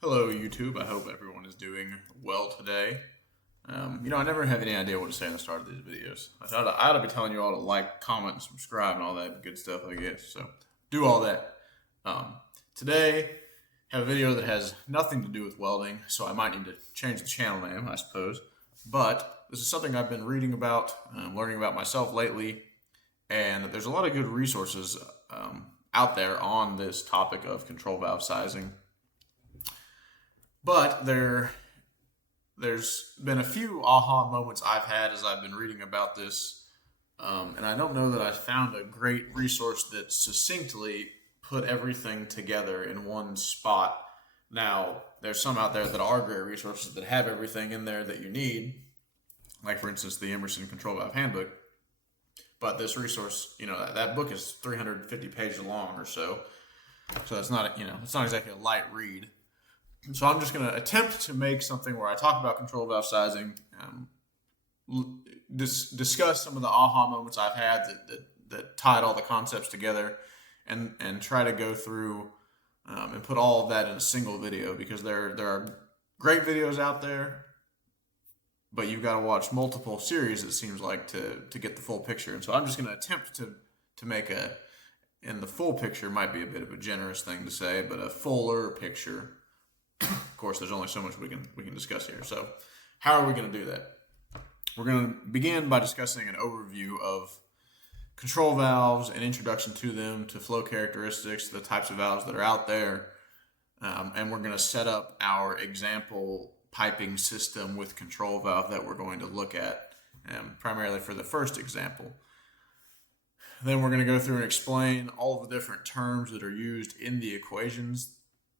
Hello, YouTube. I hope everyone is doing well today. I never have any idea what to say in the start of these videos. I ought to be telling you all to like, comment, and subscribe, and all that good stuff, I guess. So do all that. Today, I have a video that has nothing to do with welding, so I might need to change the channel name, I suppose. But this is something I've been reading about, learning about myself lately, and there's a lot of good resources out there on this topic of control valve sizing. But there's been a few aha moments I've had as I've been reading about this, and I don't know that I found a great resource that succinctly put everything together in one spot. Now, there's some out there that are great resources that have everything in there that you need, like for instance the Emerson Control Valve Handbook. But this resource, that book is 350 pages long or so, so it's not exactly a light read. So I'm just going to attempt to make something where I talk about control valve sizing, discuss some of the aha moments I've had that tied all the concepts together, and try to go through and put all of that in a single video, because there are great videos out there, but you've got to watch multiple series, it seems like, to get the full picture. And so I'm just going to attempt to make and the full picture might be a bit of a generous thing to say, but a fuller picture. Of course, there's only so much we can discuss here. So how are we going to do that? We're going to begin by discussing an overview of control valves, an introduction to them, to flow characteristics, the types of valves that are out there, and we're going to set up our example piping system with control valve that we're going to look at, primarily for the first example. Then we're going to go through and explain all of the different terms that are used in the equations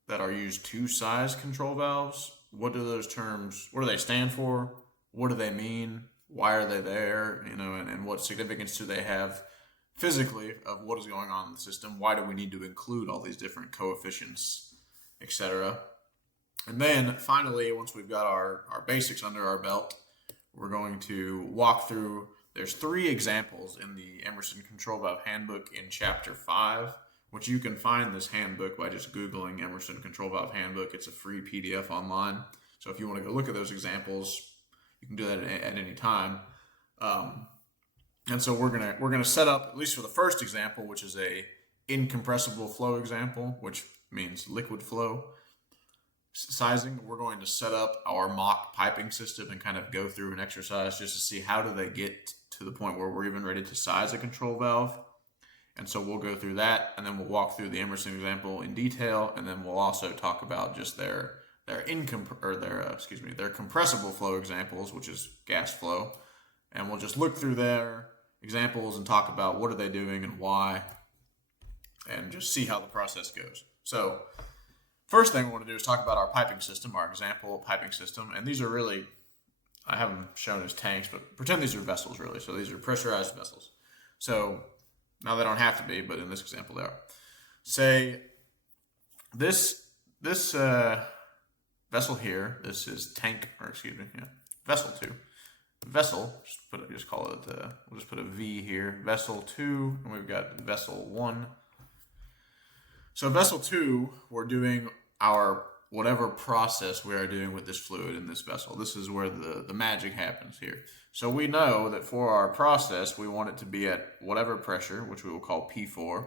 that are used to size control valves. What do those terms, what do they stand for? What do they mean? Why are they there? And what significance do they have physically of what is going on in the system? Why do we need to include all these different coefficients, etc.? And then finally, once we've got our basics under our belt, we're going to walk through, there's 3 examples in the Emerson Control Valve Handbook in Chapter 5, which you can find this handbook by just Googling Emerson Control Valve Handbook. It's a free PDF online. So if you want to go look at those examples, you can do that at any time. And so we're gonna set up, at least for the first example, which is a incompressible flow example, which means liquid flow sizing. We're going to set up our mock piping system and kind of go through an exercise just to see how do they get to the point where we're even ready to size a control valve. And so we'll go through that, and then we'll walk through the Emerson example in detail, and then we'll also talk about just their compressible flow examples, which is gas flow. And we'll just look through their examples and talk about what are they doing and why, and just see how the process goes. So first thing we want to do is talk about our piping system, our example piping system. And these are really, I have them shown as tanks, but pretend these are vessels really. So these are pressurized vessels. So now they don't have to be, but in this example they are. Say this vessel here, this is vessel 2. Vessel, we'll just put a V here, vessel 2, and we've got vessel 1. So vessel 2, we're doing our whatever process we are doing with this fluid in this vessel. This is where the magic happens here. So we know that for our process, we want it to be at whatever pressure, which we will call P4.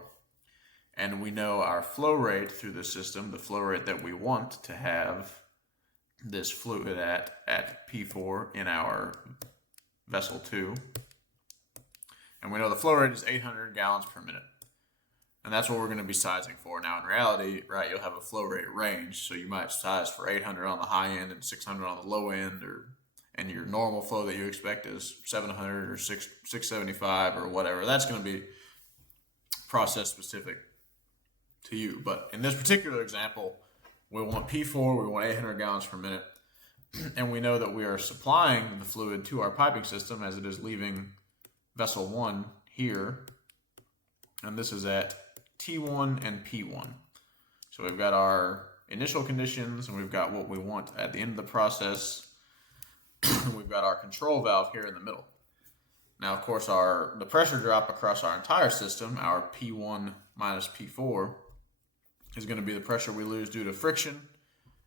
And we know our flow rate through the system, the flow rate that we want to have this fluid at P4 in our vessel 2. And we know the flow rate is 800 gallons per minute. And that's what we're going to be sizing for. Now, in reality, right, you'll have a flow rate range. So you might size for 800 on the high end and 600 on the low end, and your normal flow that you expect is 700 or 675 or whatever. That's going to be process specific to you. But in this particular example, we want P4, we want 800 gallons per minute. And we know that we are supplying the fluid to our piping system as it is leaving vessel 1 here. And this is at T1 and P1. So we've got our initial conditions, and we've got what we want at the end of the process. And we've got our control valve here in the middle. Now, of course, the pressure drop across our entire system, our P1 minus P4, is going to be the pressure we lose due to friction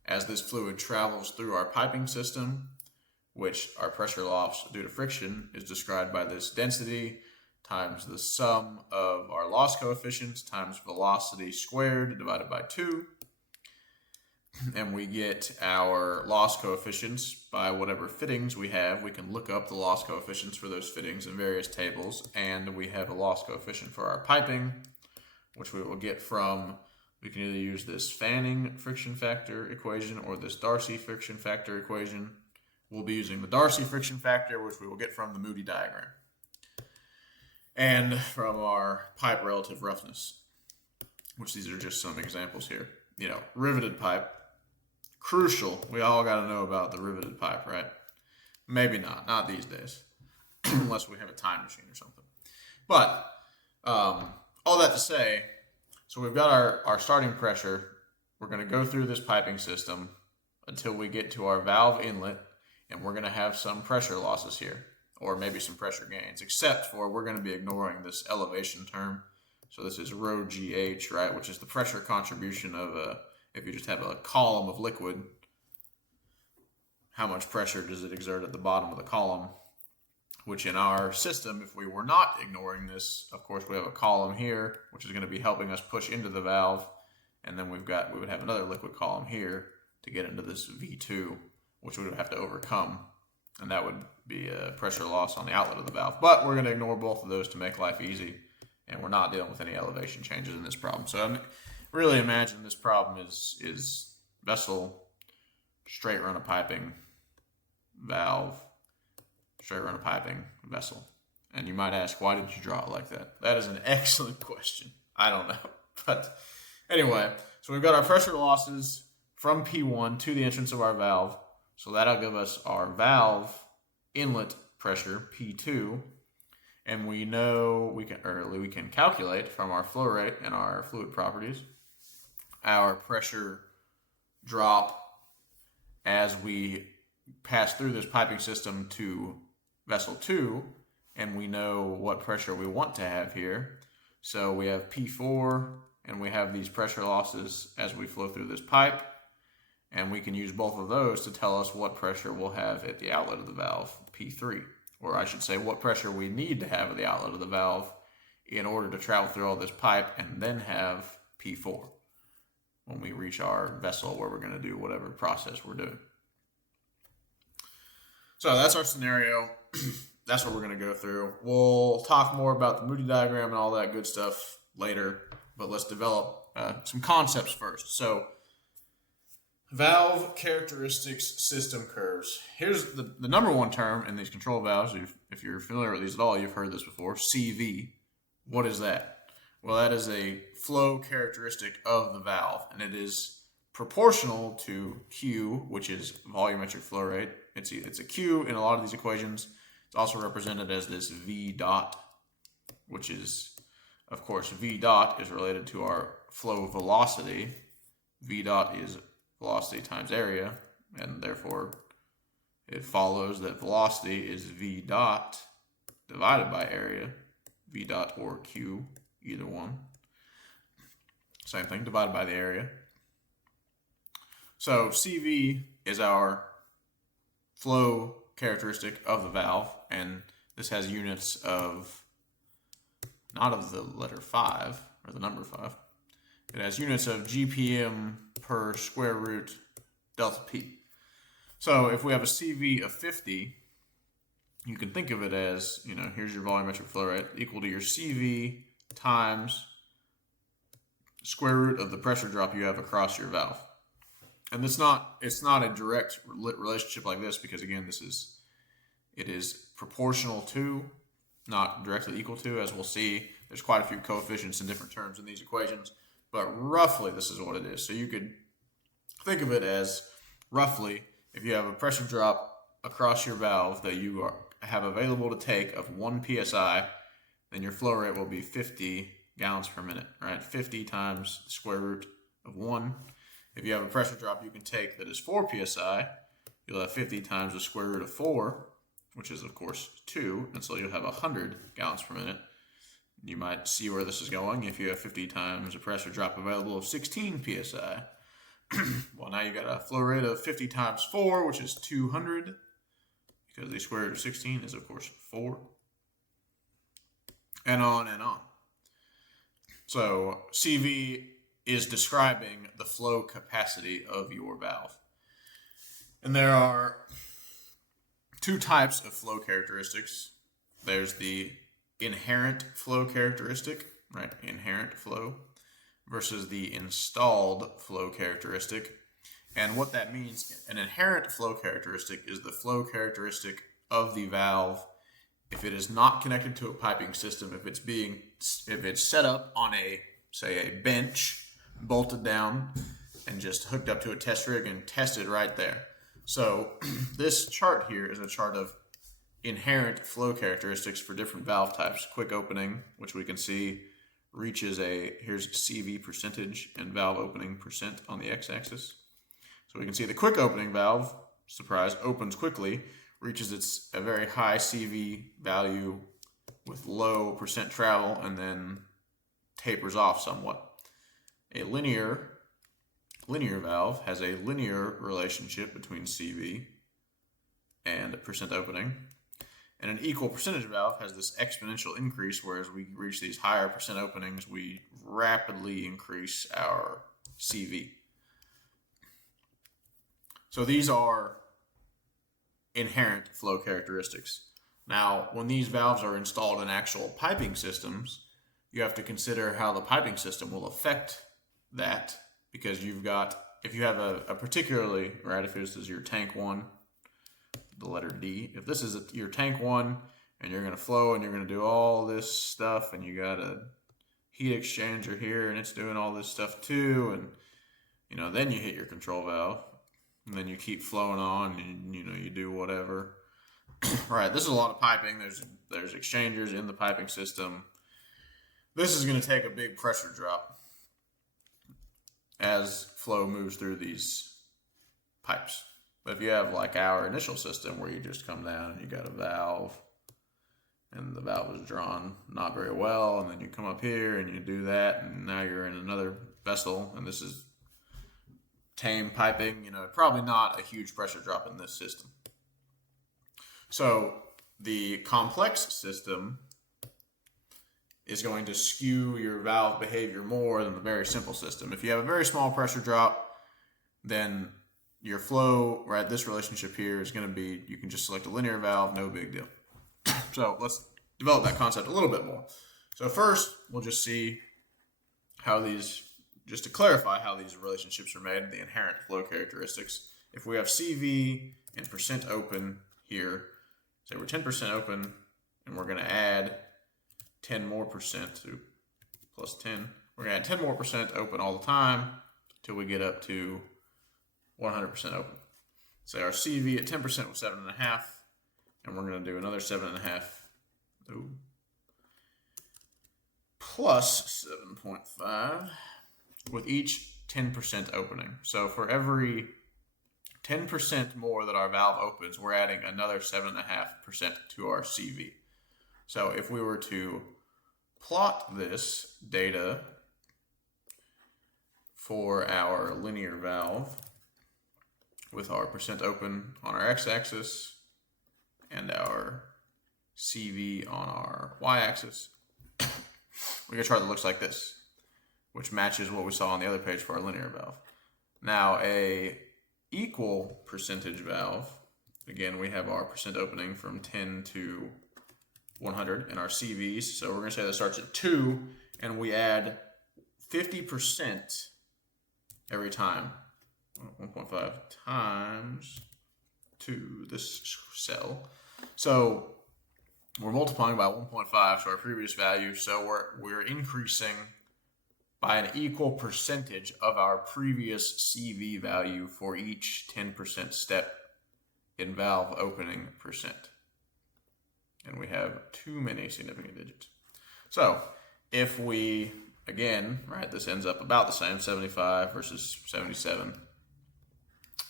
as this fluid travels through our piping system, which our pressure loss due to friction is described by this density times the sum of our loss coefficients times velocity squared divided by 2. And we get our loss coefficients by whatever fittings we have. We can look up the loss coefficients for those fittings in various tables, and we have a loss coefficient for our piping, which we will get from, we can either use this Fanning friction factor equation or this Darcy friction factor equation. We'll be using the Darcy friction factor, which we will get from the Moody diagram, and from our pipe relative roughness, which these are just some examples here. You know, riveted pipe, crucial. We all got to know about the riveted pipe, right? Maybe not these days, unless we have a time machine or something. But all that to say, so we've got our starting pressure. We're going to go through this piping system until we get to our valve inlet, and we're going to have some pressure losses here, or maybe some pressure gains, except for we're going to be ignoring this elevation term. So this is rho GH, right, which is the pressure contribution of if you just have a column of liquid, how much pressure does it exert at the bottom of the column? Which in our system, if we were not ignoring this, of course we have a column here, which is going to be helping us push into the valve, and then we would have another liquid column here to get into this V2, which we would have to overcome, and that would be a pressure loss on the outlet of the valve. But we're going to ignore both of those to make life easy, and we're not dealing with any elevation changes in this problem. So really imagine this problem is vessel, straight run of piping, valve, straight run of piping, vessel. And you might ask, why did you draw it like that? That is an excellent question. I don't know. But anyway, so we've got our pressure losses from P1 to the entrance of our valve. So that'll give us our valve inlet pressure, P2. And we know we can calculate from our flow rate and our fluid properties our pressure drop as we pass through this piping system to vessel 2, and we know what pressure we want to have here. So we have P4, and we have these pressure losses as we flow through this pipe, and we can use both of those to tell us what pressure we'll have at the outlet of the valve, P3. Or I should say what pressure we need to have at the outlet of the valve in order to travel through all this pipe and then have P4 when we reach our vessel where we're going to do whatever process we're doing. So that's our scenario. That's what we're going to go through. We'll talk more about the Moody diagram and all that good stuff later, but let's develop some concepts first. So valve characteristics system curves. Here's the number one term in these control valves. If you're familiar with these at all, you've heard this before, CV. What is that? Well, that is a flow characteristic of the valve, and it is proportional to Q, which is volumetric flow rate. It's a Q in a lot of these equations. It's also represented as this V dot, which is, of course, V dot is related to our flow velocity. V dot is velocity times area, and therefore it follows that velocity is V dot divided by area, V dot or Q, either one. Same thing, divided by the area. So CV is our flow characteristic of the valve, and this has units of, not of the letter 5, or the number 5. It has units of GPM per square root delta P. So if we have a CV of 50, you can think of it as, here's your volumetric flow rate equal to your CV times square root of the pressure drop you have across your valve. And it's not a direct relationship like this, because again, it is proportional to, not directly equal to, as we'll see. There's quite a few coefficients in different terms in these equations, but roughly this is what it is. So you could think of it as roughly, if you have a pressure drop across your valve that you have available to take of 1 psi, then your flow rate will be 50 gallons per minute, right? 50 times the square root of 1. If you have a pressure drop you can take that is 4 psi, you'll have 50 times the square root of 4, which is, of course, 2, and so you'll have 100 gallons per minute. You might see where this is going if you have 50 times a pressure drop available of 16 psi. Well, now you got a flow rate of 50 times 4, which is 200, because the square root of 16 is, of course, 4. And on and on. So CV is describing the flow capacity of your valve. And there are two types of flow characteristics. There's the inherent flow characteristic, right? Inherent flow versus the installed flow characteristic. And what that means, an inherent flow characteristic is the flow characteristic of the valve if it is not connected to a piping system, if it's set up on say a bench, bolted down, and just hooked up to a test rig and tested right there. So this chart here is a chart of inherent flow characteristics for different valve types. Quick opening, which we can see reaches here's CV percentage and valve opening percent on the x-axis. So we can see the quick opening valve, surprise, opens quickly, reaches a very high CV value with low percent travel, and then tapers off somewhat. A linear valve has a linear relationship between CV and percent opening. And an equal percentage valve has this exponential increase, whereas we reach these higher percent openings, we rapidly increase our CV. So these are inherent flow characteristics. Now, when these valves are installed in actual piping systems, you have to consider how the piping system will affect that, because if you have a particularly, right, if this is your tank 1, the letter D, if this is your tank 1 and you're going to flow and you're going to do all this stuff and you got a heat exchanger here and it's doing all this stuff too, and then you hit your control valve and then you keep flowing on and you do whatever. Right, this is a lot of piping. There's exchangers in the piping system. This is going to take a big pressure drop as flow moves through these pipes. But if you have like our initial system where you just come down and you got a valve and the valve is drawn not very well, and then you come up here and you do that, and now you're in another vessel, and this is tame piping, probably not a huge pressure drop in this system. So the complex system is going to skew your valve behavior more than the very simple system. If you have a very small pressure drop, then your flow, right, this relationship here is going to be, you can just select a linear valve, no big deal. So let's develop that concept a little bit more. So first, we'll just see just to clarify how these relationships are made, the inherent flow characteristics. If we have CV and percent open here, say we're 10% open, and we're going to add 10 more percent to plus 10. We're going to add 10 more percent open all the time until we get up to 100% open. Say our CV at 10% was 7.5, and we're going to do another 7.5 plus 7.5 with each 10% opening. So for every 10% more that our valve opens, we're adding another 7.5% to our CV. So if we were to plot this data for our linear valve with our percent open on our x-axis and our CV on our y-axis, we get a chart that looks like this, which matches what we saw on the other page for our linear valve. Now, a equal percentage valve, again, we have our percent opening from 10 to 100 in our CVs. So we're going to say that starts at 2, and we add 50% every time. 1.5 times 2, this cell. So we're multiplying by 1.5 to our previous value. So we're increasing by an equal percentage of our previous CV value for each 10% step in valve opening percent. And we have too many significant digits. So if we, again, right, this ends up about the same, 75 versus 77.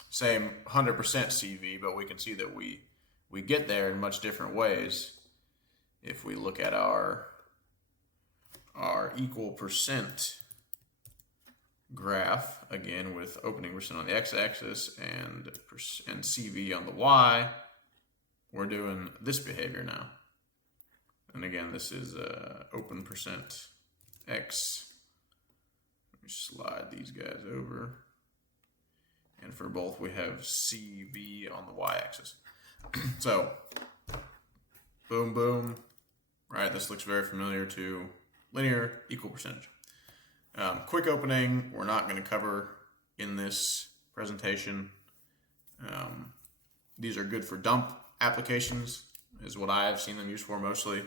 Same 100% CV, but we can see that we get there in much different ways if we look at our equal percent graph, again with opening percent on the x-axis and CV on the y, we're doing this behavior now. And again, this is open percent x. Let me slide these guys over. And for both, we have CV on the y-axis. So, boom, boom. Right, this looks very familiar to linear equal percentage. Quick opening, we're not going to cover in this presentation. These are good for dump applications, is what I have seen them used for mostly.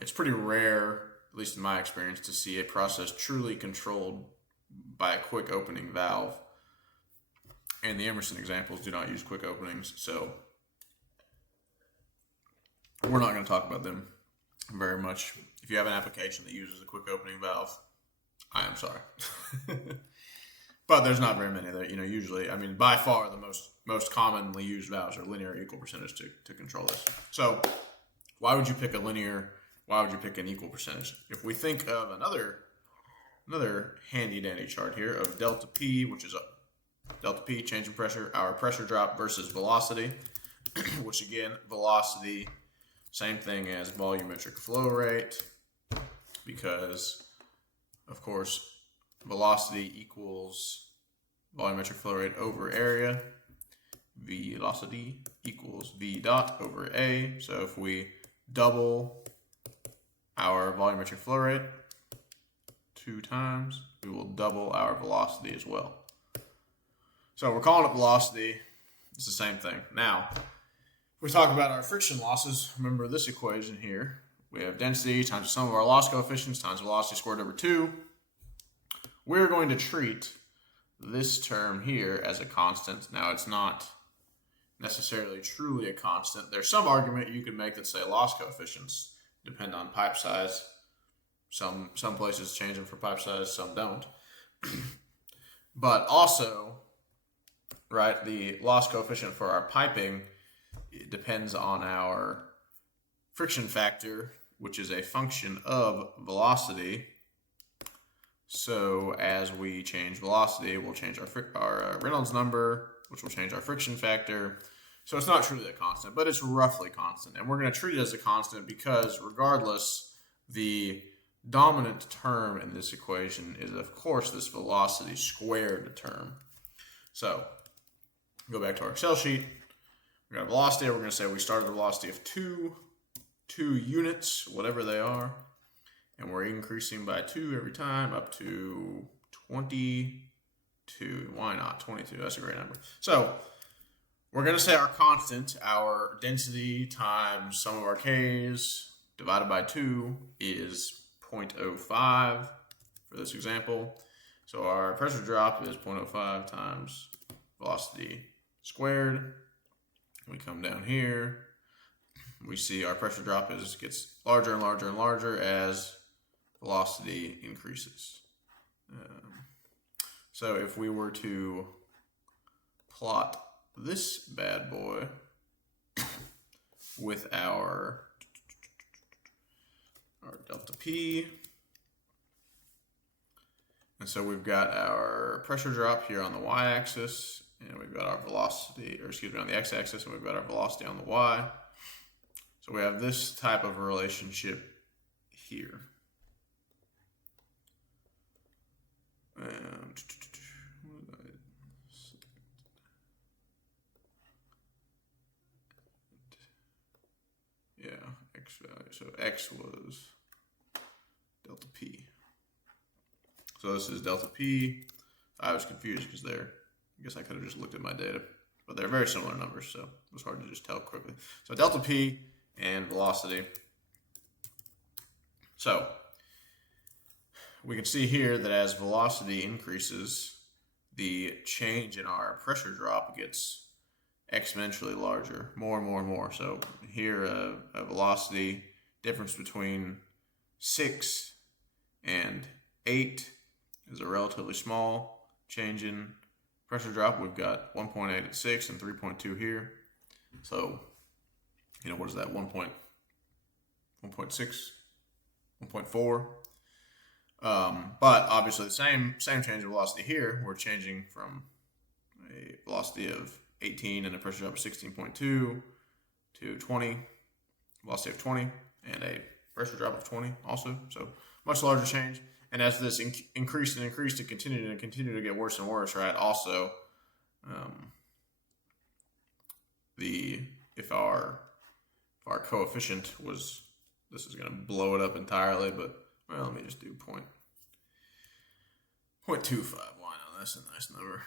It's pretty rare, at least in my experience, to see a process truly controlled by a quick opening valve. And the Emerson examples do not use quick openings, so we're not going to talk about them very much. If you have an application that uses a quick opening valve, I am sorry. But there's not very many that, usually, I mean, by far the most commonly used valves are linear equal percentage to control this. So why would you pick a linear? Why would you pick an equal percentage? If we think of another handy dandy chart here of delta P, which is delta P, change in pressure, our pressure drop versus velocity, which again, velocity, same thing as volumetric flow rate, because, of course, velocity equals volumetric flow rate over area. Velocity equals V dot over A. So if we double our volumetric flow rate 2 times, we will double our velocity as well. So we're calling it velocity. It's the same thing. Now, we talk about our friction losses. Remember this equation here. We have density times the sum of our loss coefficients times velocity squared over 2. We're going to treat this term here as a constant. Now, it's not necessarily truly a constant. There's some argument you could make that say loss coefficients depend on pipe size. Some places change them for pipe size, some don't. But also, right, the loss coefficient for our piping, it depends on our friction factor, which is a function of velocity. So as we change velocity, we'll change our Reynolds number, which will change our friction factor. So it's not truly a constant, but it's roughly constant. And we're going to treat it as a constant because regardless, the dominant term in this equation is, of course, this velocity squared term. So go back to our Excel sheet. We got velocity. We're going to say we started the velocity of 2 units, whatever they are. And we're increasing by 2 every time up to 22. Why not 22? That's a great number. So we're going to say our constant, our density times sum of our K's divided by 2 is 0.05 for this example. So our pressure drop is 0.05 times velocity squared. We come down here. We see our pressure drop gets larger and larger and larger as velocity increases. So if we were to plot this bad boy with our delta P, and so we've got our pressure drop here on the y-axis, and we've got our velocity, on the x-axis, and we've got our velocity on the y. So we have this type of relationship here. Yeah, x value. So x was delta P. So this is delta P. I was confused because I guess I could have just looked at my data, but they're very similar numbers, so it was hard to just tell quickly. So delta P and velocity. So we can see here that as velocity increases, the change in our pressure drop gets exponentially larger, more and more and more. So here a velocity difference between 6 and 8 is a relatively small change in pressure drop. We've got 1.8 at 6 and 3.2 here. So, what is that, 1.6, 1.4? But obviously the same change of velocity here. We're changing from a velocity of 18 and a pressure drop of 16.2 to 20, velocity of 20, and a pressure drop of 20 also. So much larger change. And as this increased and continued to get worse and worse, right? Also, if our coefficient was, this is going to blow it up entirely, but well, let me just do 0.25. Why not? That's a nice number.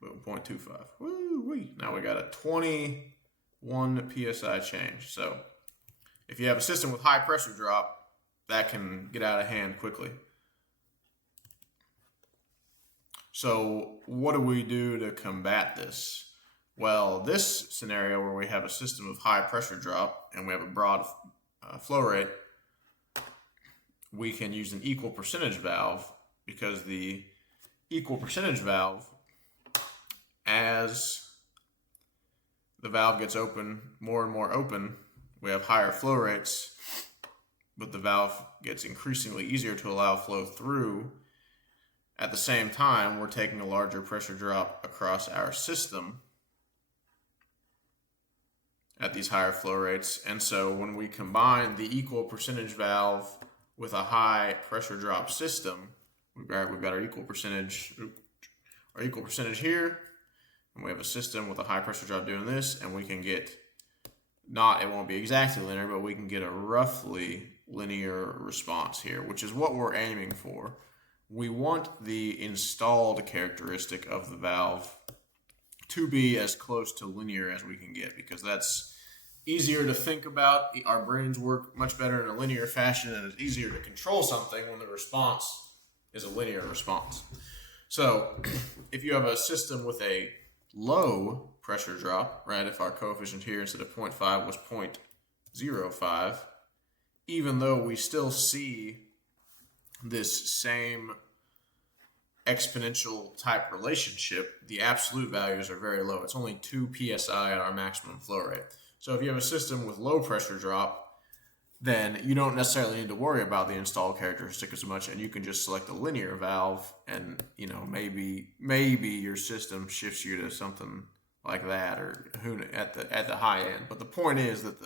Boom, 0.25. Woo-wee. Now we got a 21 psi change. So if you have a system with high pressure drop, that can get out of hand quickly. So what do we do to combat this? Well, this scenario where we have a system of high pressure drop and we have a broad flow rate, we can use an equal percentage valve, because the equal percentage valve, as the valve gets open, more and more open, we have higher flow rates, but the valve gets increasingly easier to allow flow through. At the same time, we're taking a larger pressure drop across our system at these higher flow rates. And so when we combine the equal percentage valve with a high pressure drop system, we've got our equal percentage here, and we have a system with a high pressure drop doing this, and we can get, it won't be exactly linear, but we can get a roughly linear response here, which is what we're aiming for. We want the installed characteristic of the valve to be as close to linear as we can get, because that's easier to think about. Our brains work much better in a linear fashion, and it's easier to control something when the response is a linear response. So if you have a system with a low pressure drop, right, if our coefficient here instead of 0.5 was 0.05, even though we still see this same exponential type relationship, the absolute values are very low. It's only 2 psi at our maximum flow rate. So if you have a system with low pressure drop, then you don't necessarily need to worry about the installed characteristic as much, and you can just select a linear valve, and maybe your system shifts you to something like that, or at the high end. But the point is that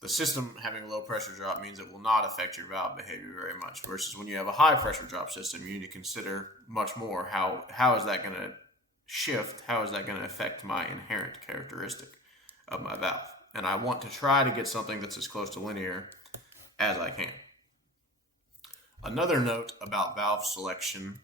the system having a low pressure drop means it will not affect your valve behavior very much, versus when you have a high pressure drop system, you need to consider much more. How is that going to shift? How is that going to affect my inherent characteristic of my valve? And I want to try to get something that's as close to linear as I can. Another note about valve selection,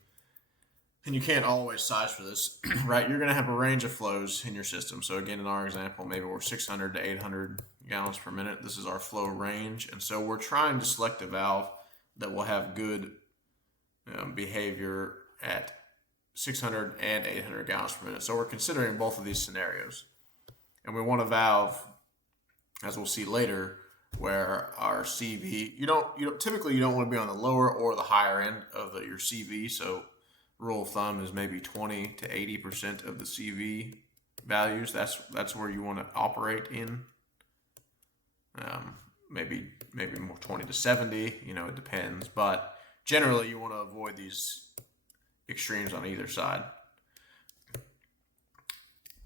and you can't always size for this, right? You're going to have a range of flows in your system. So again, in our example, maybe we're 600 to 800 gallons per minute. This is our flow range. And so we're trying to select a valve that will have good behavior at 600 and 800 gallons per minute. So we're considering both of these scenarios. And we want a valve, as we'll see later, where our CV, typically you don't want to be on the lower or the higher end of your CV. So rule of thumb is maybe 20 to 80% of the CV values. That's where you want to operate in. Maybe more 20 to 70, it depends. But generally you want to avoid these extremes on either side.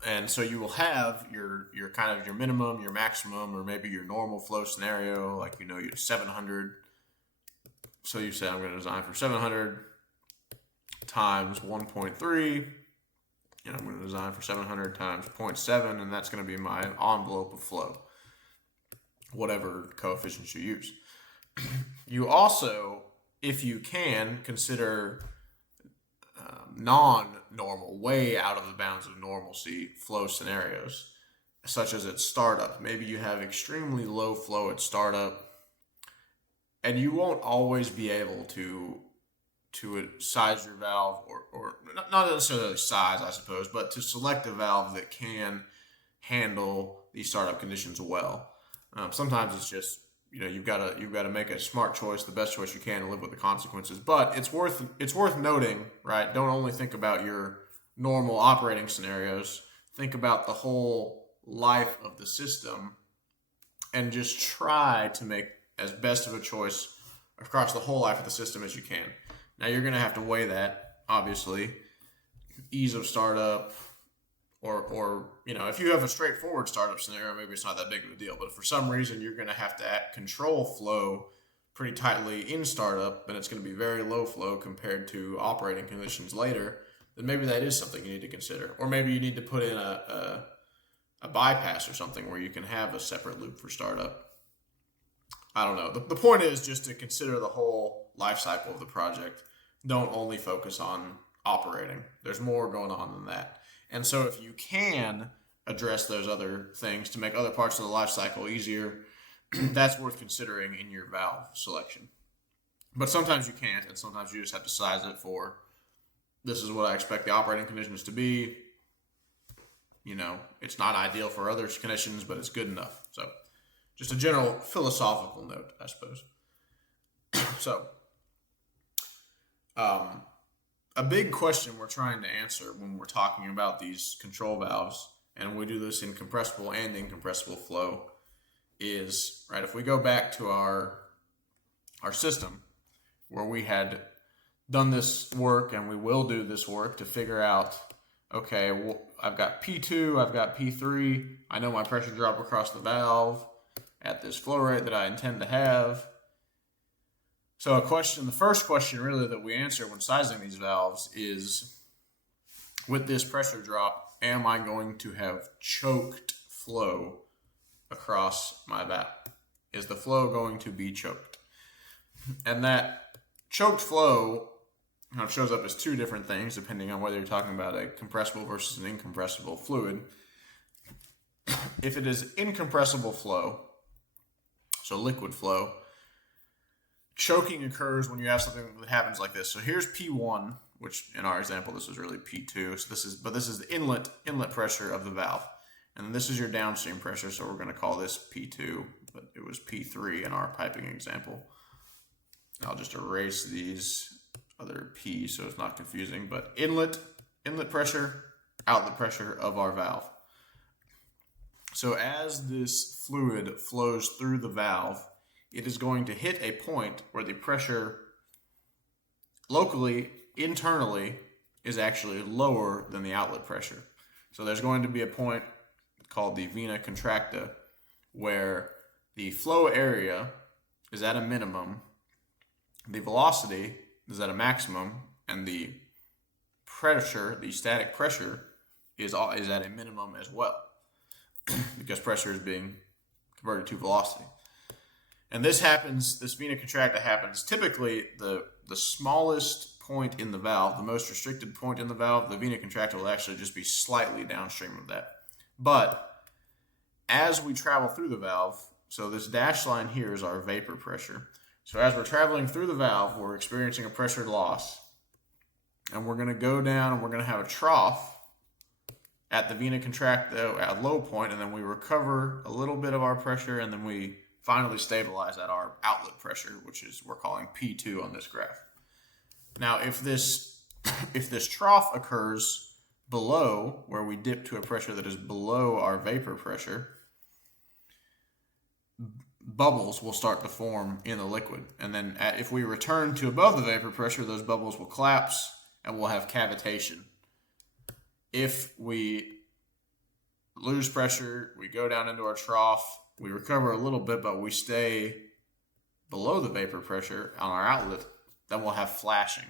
And so you will have your kind of your minimum, your maximum, or maybe your normal flow scenario, like you're 700. So you say I'm going to design for 700 times 1.3, and I'm going to design for 700 times 0.7, and that's going to be my envelope of flow, whatever coefficients you use. You also, if you can, consider non-normal, way out of the bounds of normalcy flow scenarios, such as at startup. Maybe you have extremely low flow at startup, and you won't always be able to size your valve, or not necessarily size, I suppose, but to select a valve that can handle these startup conditions well. Sometimes it's just you've got to make a smart choice, the best choice you can, to live with the consequences. But it's worth noting, right? Don't only think about your normal operating scenarios. Think about the whole life of the system, and just try to make as best of a choice across the whole life of the system as you can. Now you're going to have to weigh that, obviously, ease of startup, or if you have a straightforward startup scenario, maybe it's not that big of a deal. But if for some reason you're going to have to control flow pretty tightly in startup, and it's going to be very low flow compared to operating conditions later, then maybe that is something you need to consider. Or maybe you need to put in a bypass or something where you can have a separate loop for startup. I don't know. The point is just to consider the whole life cycle of the project. Don't only focus on operating. There's more going on than that. And so if you can address those other things to make other parts of the life cycle easier, that's worth considering in your valve selection. But sometimes you can't, and sometimes you just have to size it for, this is what I expect the operating conditions to be. It's not ideal for other conditions, but it's good enough. So just a general philosophical note, I suppose. So a big question we're trying to answer when we're talking about these control valves, and we do this in compressible and incompressible flow, is, right, if we go back to our system where we had done this work, and we will do this work to figure out, okay, well, I've got P2, I've got P3, I know my pressure drop across the valve at this flow rate that I intend to have. So the first question really that we answer when sizing these valves is, with this pressure drop, am I going to have choked flow across my valve? Is the flow going to be choked? And that choked flow kind of shows up as two different things depending on whether you're talking about a compressible versus an incompressible fluid. If it is incompressible flow, so liquid flow, choking occurs when you have something that happens like this. So here's P1, which in our example, this is really P2. So this is the inlet pressure of the valve. And this is your downstream pressure. So we're going to call this P2, but it was P3 in our piping example. I'll just erase these other P's so it's not confusing, but inlet pressure, outlet pressure of our valve. So as this fluid flows through the valve, it is going to hit a point where the pressure locally, internally, is actually lower than the outlet pressure. So there's going to be a point called the vena contracta where the flow area is at a minimum, the velocity is at a maximum, and the pressure, the static pressure, is at a minimum as well because pressure is being converted to velocity. And this vena contracta happens typically the smallest point in the valve, the most restricted point in the valve, the vena contracta will actually just be slightly downstream of that. But as we travel through the valve, so this dashed line here is our vapor pressure. So as we're traveling through the valve, we're experiencing a pressure loss, and we're going to go down and we're going to have a trough at the vena contracta at a low point, and then we recover a little bit of our pressure, and then we finally stabilize at our outlet pressure, which is we're calling P2 on this graph. Now, if this trough occurs below, where we dip to a pressure that is below our vapor pressure, bubbles will start to form in the liquid. And then if we return to above the vapor pressure, those bubbles will collapse and we'll have cavitation. If we lose pressure, we go down into our trough, we recover a little bit, but we stay below the vapor pressure on our outlet, then we'll have flashing,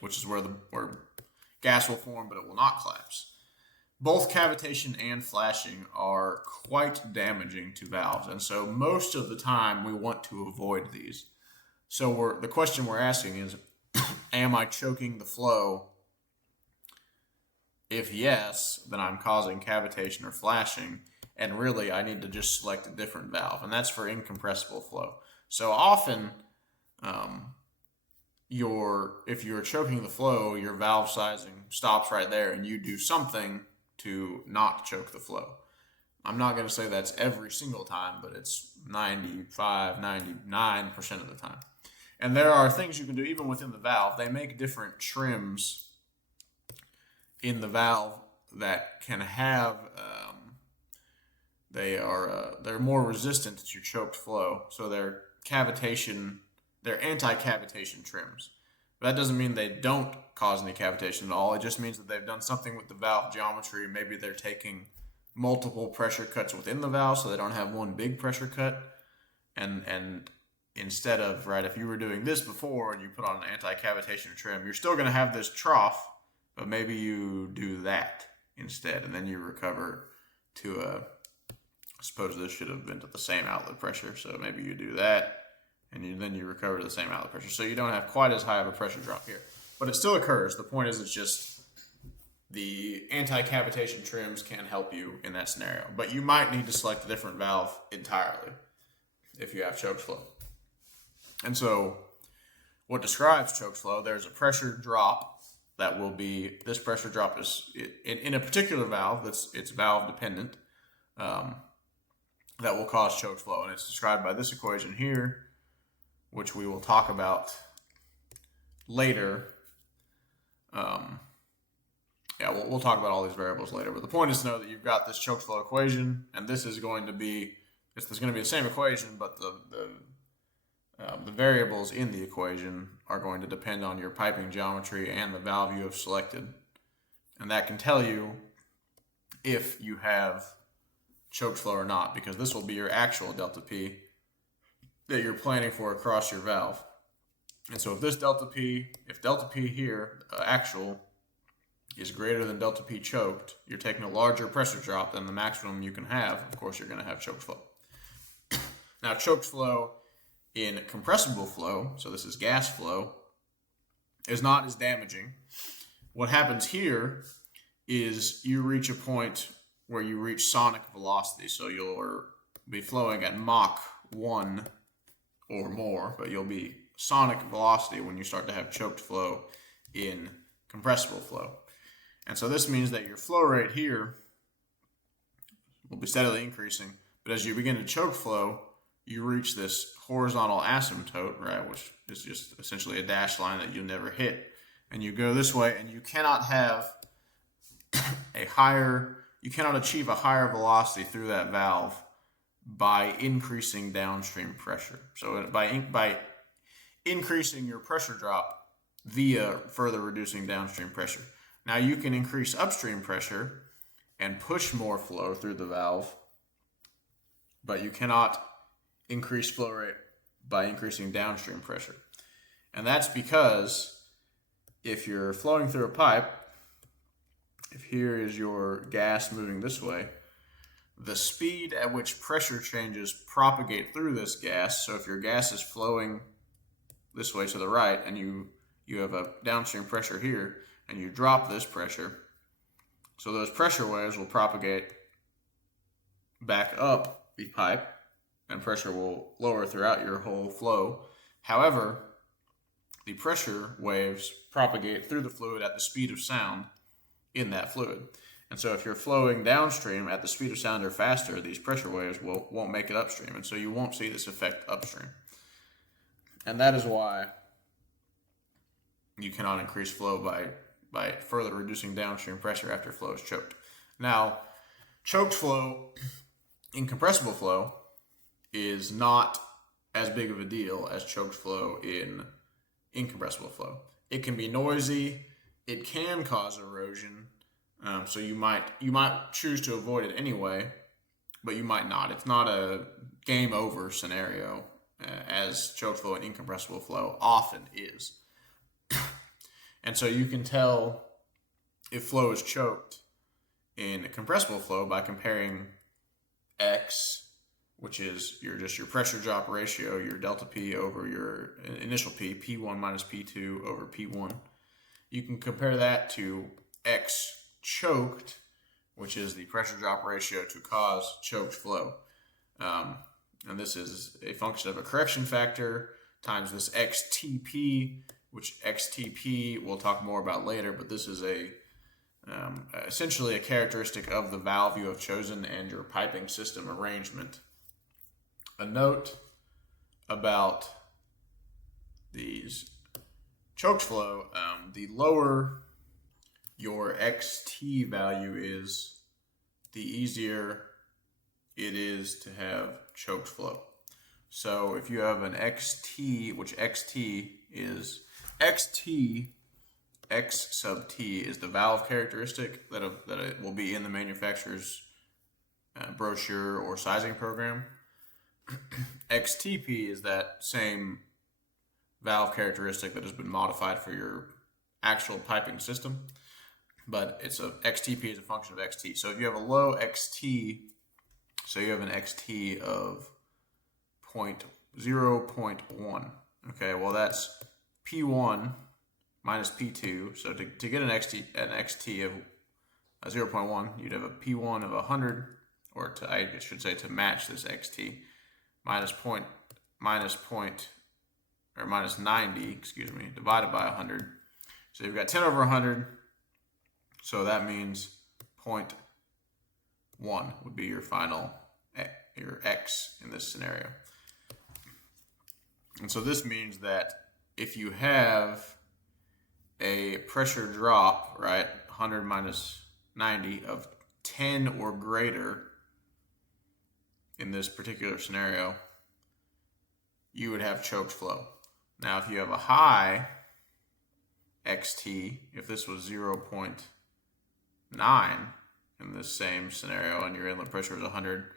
which is where gas will form, but it will not collapse. Both cavitation and flashing are quite damaging to valves, and so most of the time we want to avoid these. So the question we're asking is, am I choking the flow? If yes, then I'm causing cavitation or flashing, and really I need to just select a different valve, and that's for incompressible flow. So often, if you're choking the flow, your valve sizing stops right there, and you do something to not choke the flow. I'm not going to say that's every single time, but it's 95, 99% of the time. And there are things you can do even within the valve. They make different trims in the valve that can have, they're more resistant to choked flow. So they're cavitation they're anti-cavitation trims. But that doesn't mean they don't cause any cavitation at all. It just means that they've done something with the valve geometry. Maybe they're taking multiple pressure cuts within the valve so they don't have one big pressure cut. And instead of, right, if you were doing this before and you put on an anti-cavitation trim, you're still going to have this trough, but maybe you do that instead, and then you recover to I suppose this should have been to the same outlet pressure, so maybe you do that, and then you recover to the same outlet pressure. So you don't have quite as high of a pressure drop here. But it still occurs. The point is, it's just the anti-cavitation trims can help you in that scenario. But you might need to select a different valve entirely if you have choked flow. And so what describes choked flow, there's a pressure drop that will be, this pressure drop is in a particular valve, it's valve dependent, that will cause choked flow. And it's described by this equation here, which we will talk about later. We'll talk about all these variables later. But the point is to know that you've got this choked flow equation, and this is going to be, it's going to be the same equation, but the variables in the equation are going to depend on your piping geometry and the valve you have selected. And that can tell you if you have choked flow or not, because this will be your actual delta P that you're planning for across your valve. And so if this delta P here, actual, is greater than delta P choked, you're taking a larger pressure drop than the maximum you can have. Of course, you're going to have choked flow. Now, choked flow in compressible flow, so this is gas flow, is not as damaging. What happens here is you reach a point where you reach sonic velocity, so you'll be flowing at Mach 1 or more, but you'll be sonic velocity when you start to have choked flow in compressible flow. And so this means that your flow rate here will be steadily increasing, but as you begin to choke flow, you reach this horizontal asymptote, right, which is just essentially a dashed line that you'll never hit. And you go this way, and you cannot have you cannot achieve a higher velocity through that valve by increasing downstream pressure. So by increasing your pressure drop via further reducing downstream pressure. Now you can increase upstream pressure and push more flow through the valve, but you cannot increase flow rate by increasing downstream pressure. And that's because if you're flowing through a pipe, if here is your gas moving this way, the speed at which pressure changes propagate through this gas. So if your gas is flowing this way to the right and you have a downstream pressure here and you drop this pressure, so those pressure waves will propagate back up the pipe and pressure will lower throughout your whole flow. However, the pressure waves propagate through the fluid at the speed of sound in that fluid. And so if you're flowing downstream at the speed of sound or faster, these pressure waves won't make it upstream. And so you won't see this effect upstream. And that is why you cannot increase flow by further reducing downstream pressure after flow is choked. Now, choked flow in compressible flow is not as big of a deal as choked flow in incompressible flow. It can be noisy. It can cause erosion. So you might choose to avoid it anyway, but you might not. It's not a game over scenario as choked flow and incompressible flow often is. And so you can tell if flow is choked in compressible flow by comparing X, which is your pressure drop ratio, your delta P over your initial P, P1 minus P2 over P1. You can compare that to X choked, which is the pressure drop ratio to cause choked flow. And this is a function of a correction factor times this XTP, which XTP we'll talk more about later, but this is essentially a characteristic of the valve you have chosen and your piping system arrangement. A note about these choked flow, the lower your XT value is, the easier it is to have choked flow. So if you have an XT, which XT is XT, X sub T is the valve characteristic that it will be in the manufacturer's brochure or sizing program. XTP is that same valve characteristic that has been modified for your actual piping system, but XTP is a function of XT. So if you have a low XT, so you have an XT of 0.1. Okay, well that's P1 minus P2. So to get an XT of 0.1, you'd have a P1 of 100, or I should say to match this XT, minus 90, divided by 100. So you've got 10 over 100. So that means 0.1 would be your final, your X in this scenario. And so this means that if you have a pressure drop, right, 100 minus 90 of 10 or greater in this particular scenario, you would have choked flow. Now, if you have a high XT, if this was 0.9 in this same scenario and your inlet pressure is 100,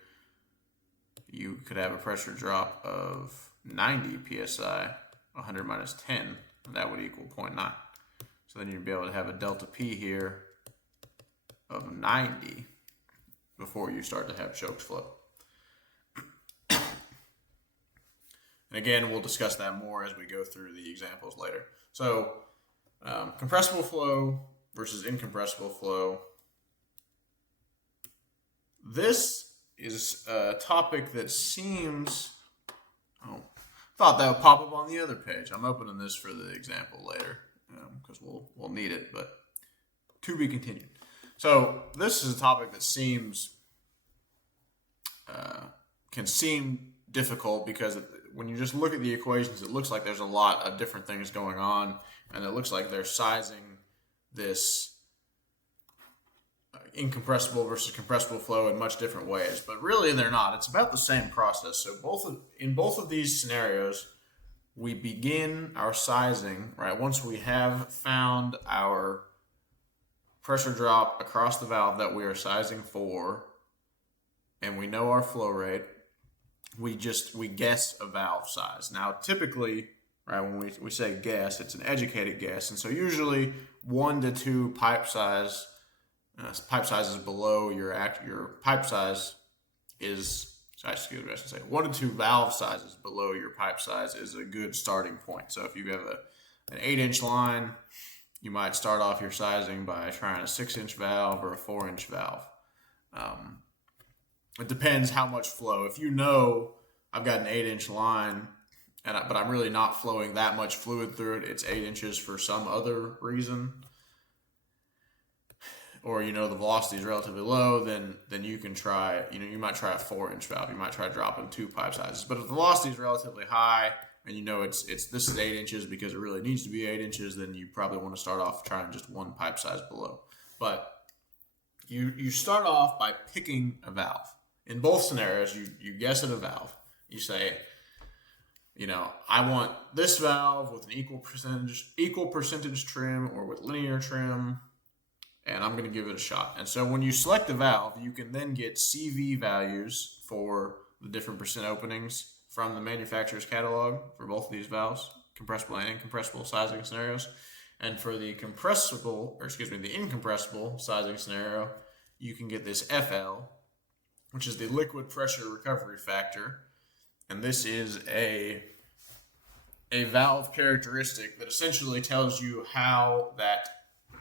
you could have a pressure drop of 90 psi, 100 minus 10, and that would equal 0.9. So then you'd be able to have a delta P here of 90 before you start to have choked flow. And again, we'll discuss that more as we go through the examples later. So compressible flow versus incompressible flow. This is a topic that seems, thought that would pop up on the other page. I'm opening this for the example later because we'll need it, but to be continued. So this is a topic that can seem difficult because when you just look at the equations, it looks like there's a lot of different things going on, and it looks like they're sizing this incompressible versus compressible flow in much different ways, but really they're not. It's about the same process. So in both of these scenarios, we begin our sizing, right? Once we have found our pressure drop across the valve that we are sizing for, and we know our flow rate, we guess a valve size. Now, typically, right, when we say guess, it's an educated guess, and so usually 1 to 2 pipe sizes below your pipe size is. Excuse me, I should say 1 to 2 valve sizes below your pipe size is a good starting point. So if you have an 8-inch line, you might start off your sizing by trying a 6-inch valve or a 4-inch valve. It depends how much flow. If you know I've got an 8-inch line, but I'm really not flowing that much fluid through it, it's 8 inches for some other reason, or the velocity is relatively low, then you can try, you might try a 4-inch valve. You might try dropping 2 pipe sizes. But if the velocity is relatively high and this is 8 inches because it really needs to be 8 inches, then you probably want to start off trying just 1 pipe size below. But you start off by picking a valve. In both scenarios, you guess at a valve. You say, I want this valve with an equal percentage trim or with linear trim, and I'm going to give it a shot. And so when you select a valve, you can then get CV values for the different percent openings from the manufacturer's catalog for both of these valves, compressible and incompressible sizing scenarios. And for the incompressible sizing scenario, you can get this FL, which is the liquid pressure recovery factor. And this is a valve characteristic that essentially tells you how that,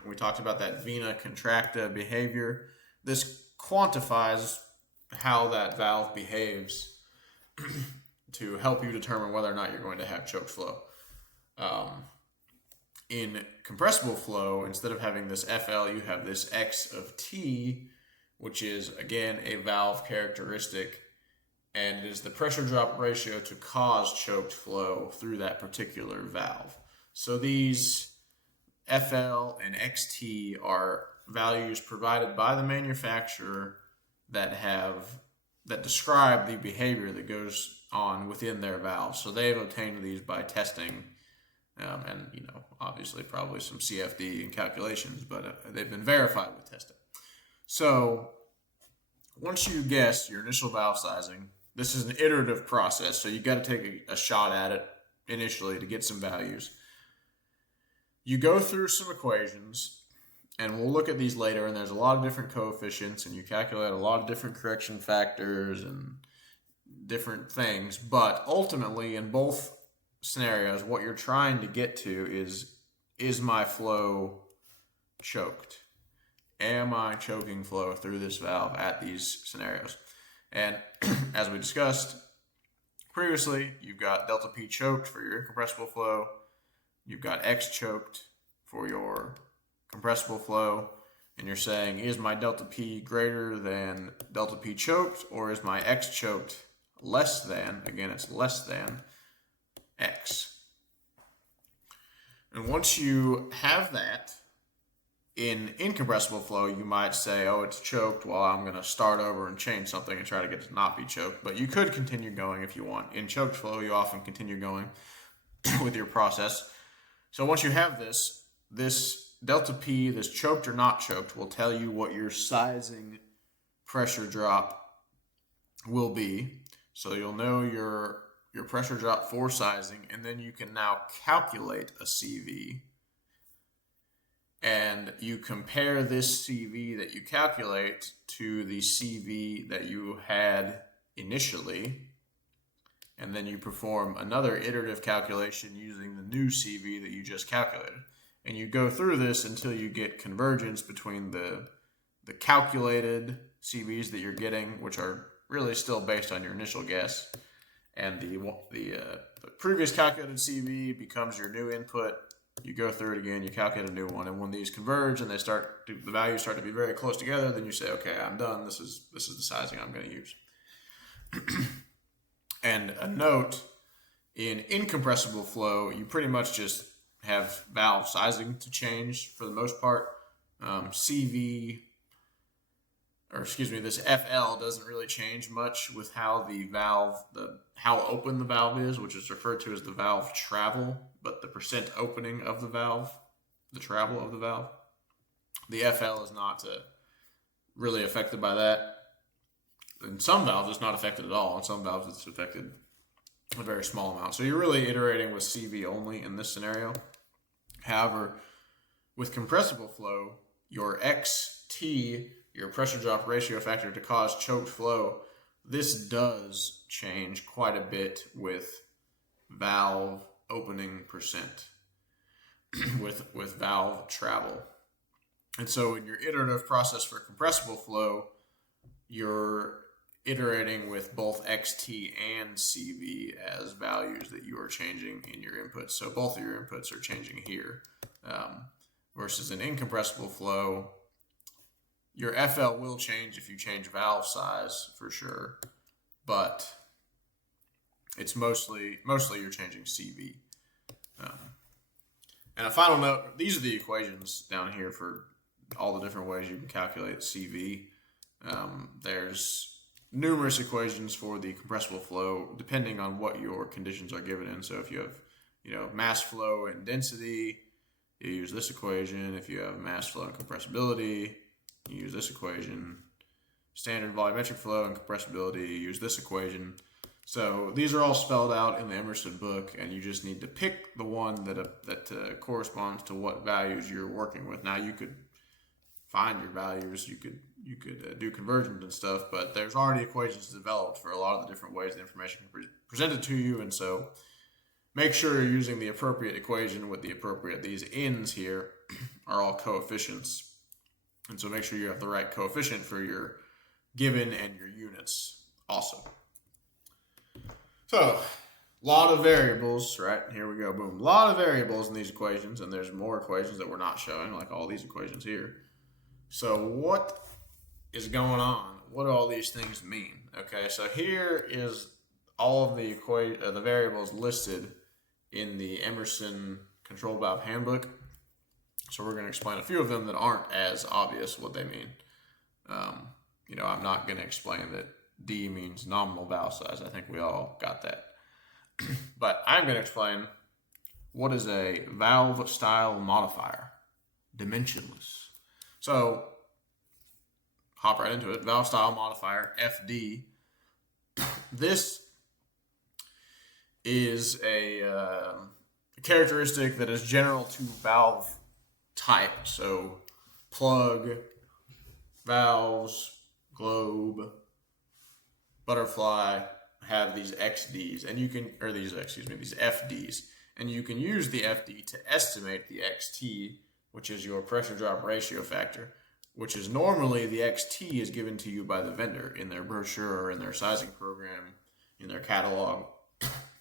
we talked about that vena contracta behavior. This quantifies how that valve behaves to help you determine whether or not you're going to have choked flow. In compressible flow, instead of having this FL, you have this X of T, which is, again, a valve characteristic, and it is the pressure drop ratio to cause choked flow through that particular valve. So these FL and XT are values provided by the manufacturer that have that describe the behavior that goes on within their valves. So they've obtained these by testing, and obviously probably some CFD and calculations, but they've been verified with testing. So once you guess your initial valve sizing, this is an iterative process. So you got to take a shot at it initially to get some values. You go through some equations, and we'll look at these later, and there's a lot of different coefficients, and you calculate a lot of different correction factors and different things. But ultimately, in both scenarios, what you're trying to get to is my flow choked? Am I choking flow through this valve at these scenarios? And as we discussed previously, you've got delta P choked for your incompressible flow. You've got X choked for your compressible flow. And you're saying, is my delta P greater than delta P choked, or is my X choked less than? Again, it's less than X. And once you have that, in incompressible flow, you might say, oh, it's choked. Well, I'm going to start over and change something and try to get it to not be choked. But you could continue going if you want. In choked flow, you often continue going with your process. So once you have this delta P, this choked or not choked, will tell you what your sizing pressure drop will be. So you'll know your pressure drop for sizing, and then you can now calculate a CV. And you compare this CV that you calculate to the CV that you had initially, and then you perform another iterative calculation using the new CV that you just calculated. And you go through this until you get convergence between the calculated CVs that you're getting, which are really still based on your initial guess, and the previous calculated CV becomes your new input. You go through it again, you calculate a new one, and when these converge and the values start to be very close together, then you say, okay, I'm done. This is the sizing I'm going to use. And a note, in incompressible flow, you pretty much just have valve sizing to change for the most part. This FL doesn't really change much with how how open the valve is, which is referred to as the valve travel, but the percent opening of the valve, the travel of the valve. The FL is not really affected by that. In some valves, it's not affected at all. In some valves, it's affected a very small amount. So you're really iterating with CV only in this scenario. However, with compressible flow, your XT, your pressure drop ratio factor to cause choked flow, this does change quite a bit with valve opening percent, with valve travel. And so in your iterative process for compressible flow, you're iterating with both XT and CV as values that you are changing in your inputs. So both of your inputs are changing here. Versus an incompressible flow, your FL will change if you change valve size for sure, but it's mostly you're changing CV. And a final note, these are the equations down here for all the different ways you can calculate CV. There's numerous equations for the compressible flow depending on what your conditions are given in. So if you have mass flow and density, you use this equation. If you have mass flow and compressibility, you use this equation. Standard volumetric flow and compressibility, you use this equation. So these are all spelled out in the Emerson book, and you just need to pick the one that corresponds to what values you're working with. Now you could find your values, you could do conversions and stuff, but there's already equations developed for a lot of the different ways the information can be presented to you, and so make sure you're using the appropriate equation with the appropriate, these n's here are all coefficients. And so make sure you have the right coefficient for your given and your units also. So, a lot of variables, right? Here we go, boom. A lot of variables in these equations, and there's more equations that we're not showing, like all these equations here. So what is going on? What do all these things mean? Okay, so here is all of the variables listed in the Emerson control valve handbook. So we're going to explain a few of them that aren't as obvious what they mean. I'm not going to explain that D means nominal valve size. I think we all got that. But I'm going to explain what is a valve style modifier, dimensionless. So, hop right into it. Valve style modifier, FD. This is a characteristic that is general to valve type. So, plug, valves, globe, butterfly have these XDs, and you can, or these FDs, and you can use the FD to estimate the XT, which is your pressure drop ratio factor, which is normally the XT is given to you by the vendor in their brochure or in their sizing program, in their catalog.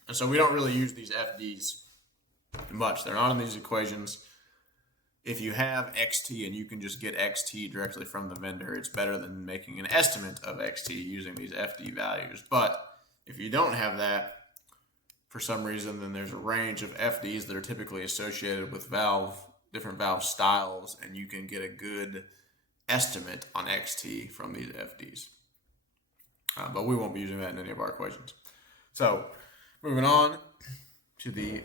And so we don't really use these FDs much. They're not in these equations. If you have XT and you can just get XT directly from the vendor, it's better than making an estimate of XT using these FD values. But if you don't have that for some reason, then there's a range of FDs that are typically associated with different valve styles, and you can get a good estimate on XT from these FDs. But we won't be using that in any of our equations. So moving on to the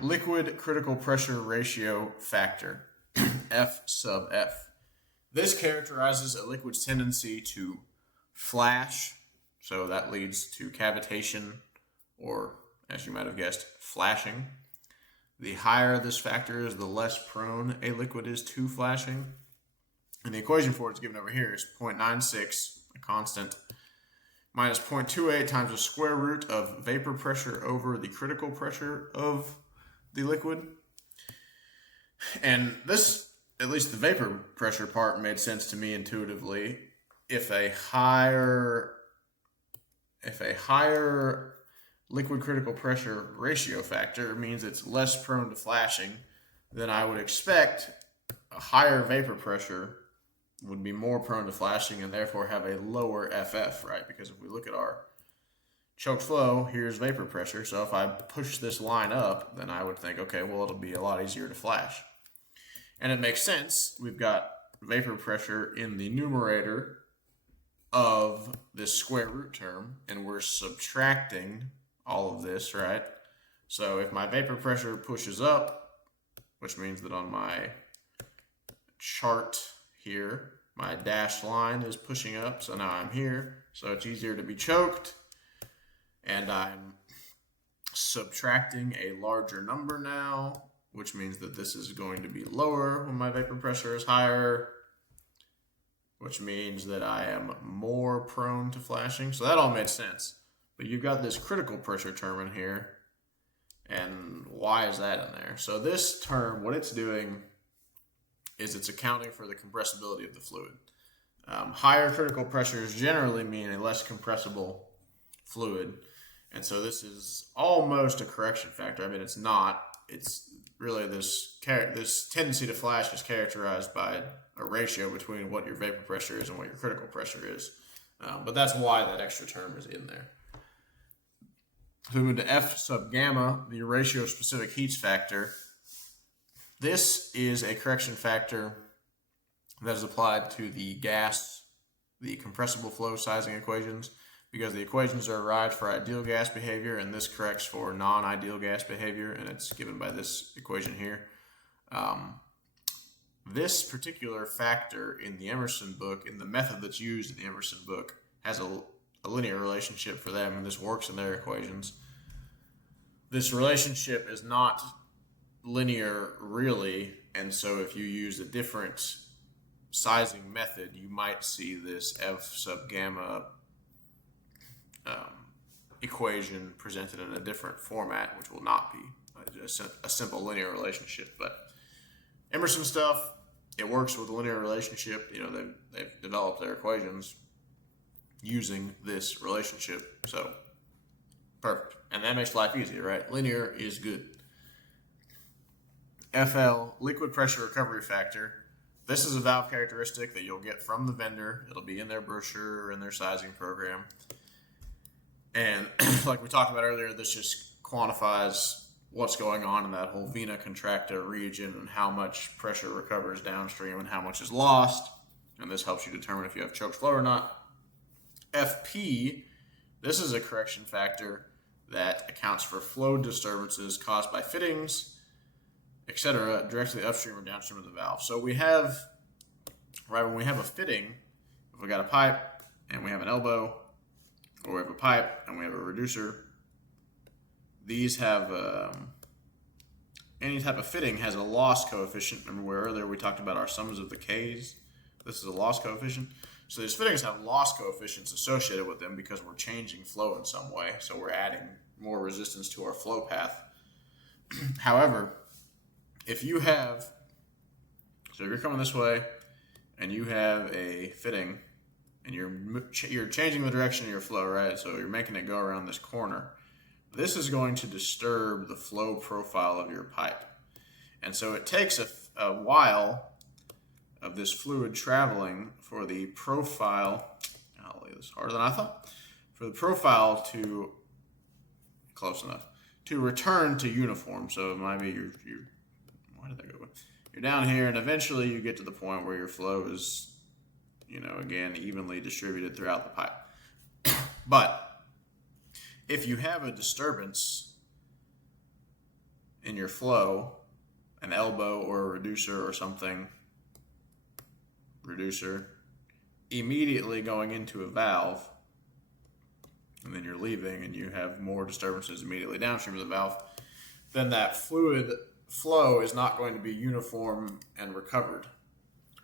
liquid critical pressure ratio factor, F sub F. This characterizes a liquid's tendency to flash, so that leads to cavitation, or as you might have guessed, flashing. The higher this factor is, the less prone a liquid is to flashing. And the equation for it is given over here is 0.96, a constant, minus 0.28 times the square root of vapor pressure over the critical pressure of the liquid. And this, at least the vapor pressure part, made sense to me intuitively. If a higher liquid critical pressure ratio factor means it's less prone to flashing, then I would expect a higher vapor pressure would be more prone to flashing and therefore have a lower FF, right? Because if we look at our choked flow, here's vapor pressure. So if I push this line up, then I would think, okay, well, it'll be a lot easier to flash. And it makes sense. We've got vapor pressure in the numerator of this square root term, and we're subtracting all of this, right? So if my vapor pressure pushes up, which means that on my chart here, my dashed line is pushing up, so now I'm here, so it's easier to be choked, and I'm subtracting a larger number now, which means that this is going to be lower when my vapor pressure is higher, which means that I am more prone to flashing. So that all made sense. But you've got this critical pressure term in here, and why is that in there? So this term, what it's doing is it's accounting for the compressibility of the fluid. Higher critical pressures generally mean a less compressible fluid, and so this is almost a correction factor. I mean, it's not. It's really this tendency to flash is characterized by a ratio between what your vapor pressure is and what your critical pressure is. But that's why that extra term is in there. So we move to F sub gamma, the ratio specific heat factor. This is a correction factor that is applied to the compressible flow sizing equations, because the equations are arrived for ideal gas behavior, and this corrects for non-ideal gas behavior, and it's given by this equation here. This particular factor in the Emerson book, in the method that's used in the Emerson book, has a linear relationship for them, and this works in their equations. This relationship is not linear, really, and so if you use a different sizing method, you might see this F sub gamma equation presented in a different format, which will not be a simple linear relationship. But Emerson stuff, it works with a linear relationship. You know, they've developed their equations using this relationship, so perfect. And that makes life easy, right? Linear is good. FL, liquid pressure recovery factor. This is a valve characteristic that you'll get from the vendor. It'll be in their brochure or in their sizing program. And like we talked about earlier, this just quantifies what's going on in that whole vena contracta region and how much pressure recovers downstream and how much is lost. And this helps you determine if you have choked flow or not. FP, this is a correction factor that accounts for flow disturbances caused by fittings, etc., directly upstream or downstream of the valve. So we have, right, when we have a fitting, if we got a pipe and we have an elbow, or we have a pipe and we have a reducer, these have, any type of fitting has a loss coefficient. Remember where earlier we talked about our sums of the K's? This is a loss coefficient. So these fittings have loss coefficients associated with them because we're changing flow in some way. So we're adding more resistance to our flow path. However, if you have, so if you're coming this way and you have a fitting and you're changing the direction of your flow, right? So you're making it go around this corner. This is going to disturb the flow profile of your pipe. And so it takes a while of this fluid traveling for the profile, golly, this is harder than I thought, for the profile to, close enough, to return to uniform. So it might be why did that go? You're down here and eventually you get to the point where your flow is, again, evenly distributed throughout the pipe. But if you have a disturbance in your flow, an elbow or a reducer or something, immediately going into a valve, and then you're leaving and you have more disturbances immediately downstream of the valve, then that fluid flow is not going to be uniform and recovered.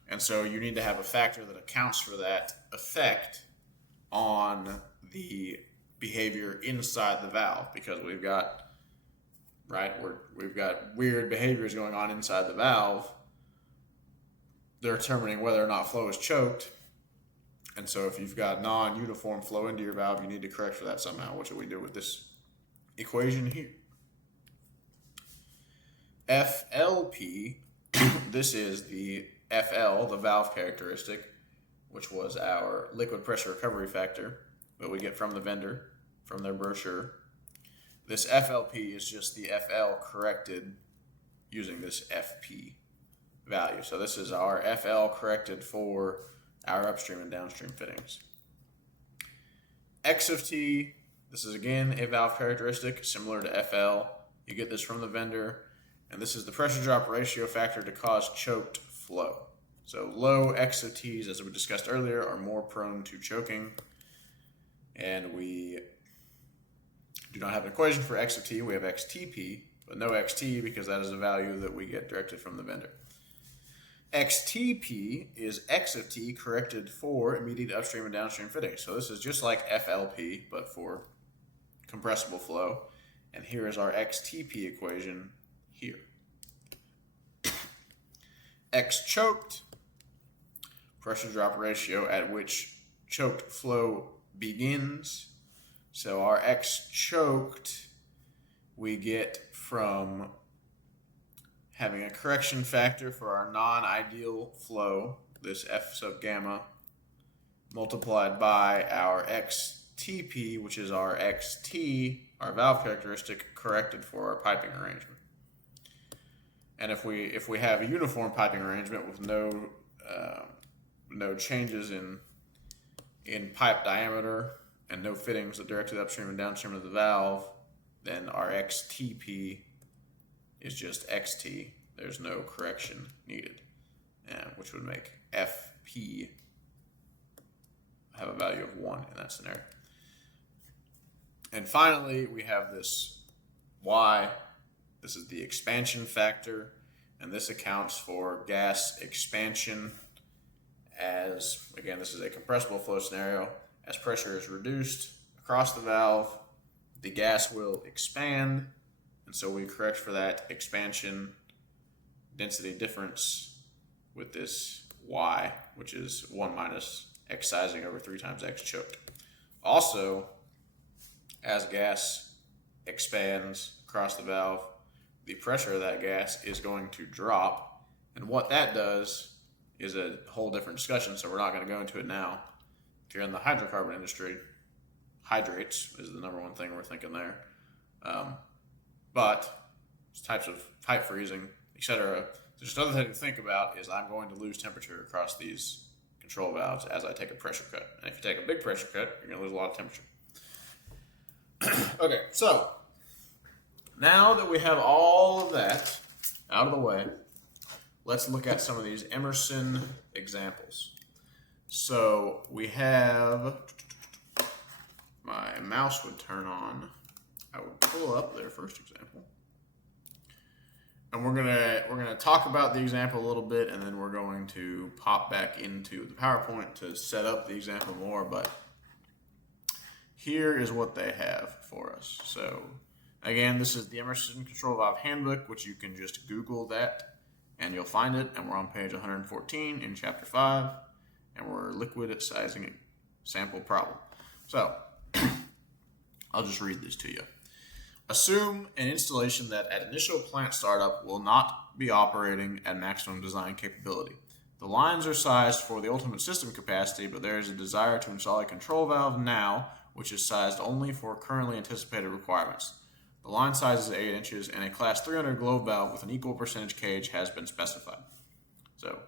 And so you need to have a factor that accounts for that effect on the behavior inside the valve, because we've got weird behaviors going on inside the valve. They're determining whether or not flow is choked. And so if you've got non-uniform flow into your valve, you need to correct for that somehow, which we do with this equation here. FLP, this is the FL, the valve characteristic, which was our liquid pressure recovery factor that we get from the vendor, from their brochure. This FLP is just the FL corrected using this FP value. So this is our FL corrected for our upstream and downstream fittings. X of T, this is again a valve characteristic similar to FL. You get this from the vendor, and this is the pressure drop ratio factor to cause choked flow. So low X of T's, as we discussed earlier, are more prone to choking, and we do not have an equation for X of T. We have XTP, but no XT because that is a value that we get directed from the vendor. XTP is X of T corrected for immediate upstream and downstream fittings. So this is just like FLP, but for compressible flow. And here is our XTP equation here. X choked, pressure drop ratio at which choked flow begins. So our X choked we get from having a correction factor for our non-ideal flow, this F sub gamma, multiplied by our XTP, which is our XT, our valve characteristic, corrected for our piping arrangement. And if we have a uniform piping arrangement with no changes in pipe diameter and no fittings that direct to the upstream and downstream of the valve, then our XTP is just XT. There's no correction needed, which would make FP have a value of 1 in that scenario. And finally, we have this Y. This is the expansion factor, and this accounts for gas expansion as, again, this is a compressible flow scenario. As pressure is reduced across the valve, the gas will expand, and so we correct for that expansion density difference with this Y, which is 1 minus X sizing over 3 times X choked. Also, as gas expands across the valve, the pressure of that gas is going to drop, and what that does is a whole different discussion, so we're not going to go into it now. If you're in the hydrocarbon industry, hydrates is the number one thing we're thinking there. But types of pipe freezing, etc. Just another thing to think about is I'm going to lose temperature across these control valves as I take a pressure cut. And if you take a big pressure cut, you're going to lose a lot of temperature. Okay, so now that we have all of that out of the way, let's look at some of these Emerson examples. So we have, my mouse would turn on. I would pull up their first example. And we're gonna talk about the example a little bit, and then we're going to pop back into the PowerPoint to set up the example more. But here is what they have for us. So again, this is the Emerson Control Valve Handbook, which you can just Google that and you'll find it. And we're on page 114 in chapter 5, and we're liquid sizing sample problem. So I'll just read this to you. Assume an installation that at initial plant startup will not be operating at maximum design capability. The lines are sized for the ultimate system capacity, but there is a desire to install a control valve now, which is sized only for currently anticipated requirements. The line size is 8 inches, and a class 300 globe valve with an equal percentage cage has been specified. So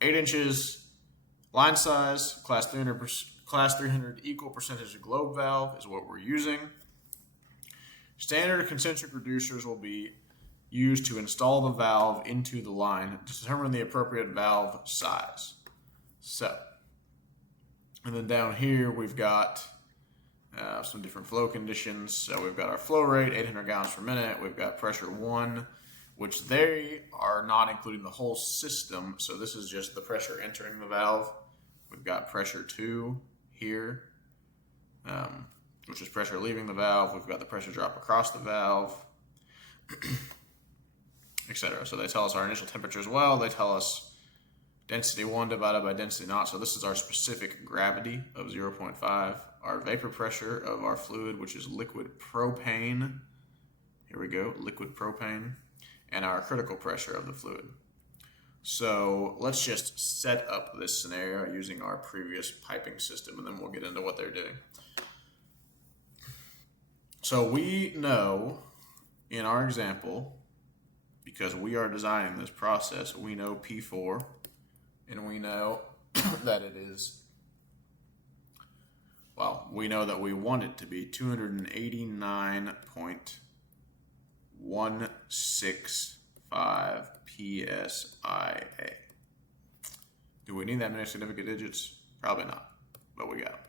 8 inches line size, class 300 equal percentage globe valve is what we're using. Standard concentric reducers will be used to install the valve into the line to determine the appropriate valve size. So, and then down here we've got some different flow conditions. So we've got our flow rate, 800 gallons per minute. We've got pressure 1, which they are not including the whole system. So this is just the pressure entering the valve. We've got pressure 2 here, which is pressure leaving the valve. We've got the pressure drop across the valve, etc. So they tell us our initial temperature as well. They tell us density 1 divided by density naught. So this is our specific gravity of 0.5. Our vapor pressure of our fluid, which is liquid propane. Here we go, liquid propane. And our critical pressure of the fluid. So let's just set up this scenario using our previous piping system, and then we'll get into what they're doing. So we know in our example, because we are designing this process, we know P4, and we know that it is, well, we know that we want it to be 289.165 PSIA. Do we need that many significant digits? Probably not, but we got them.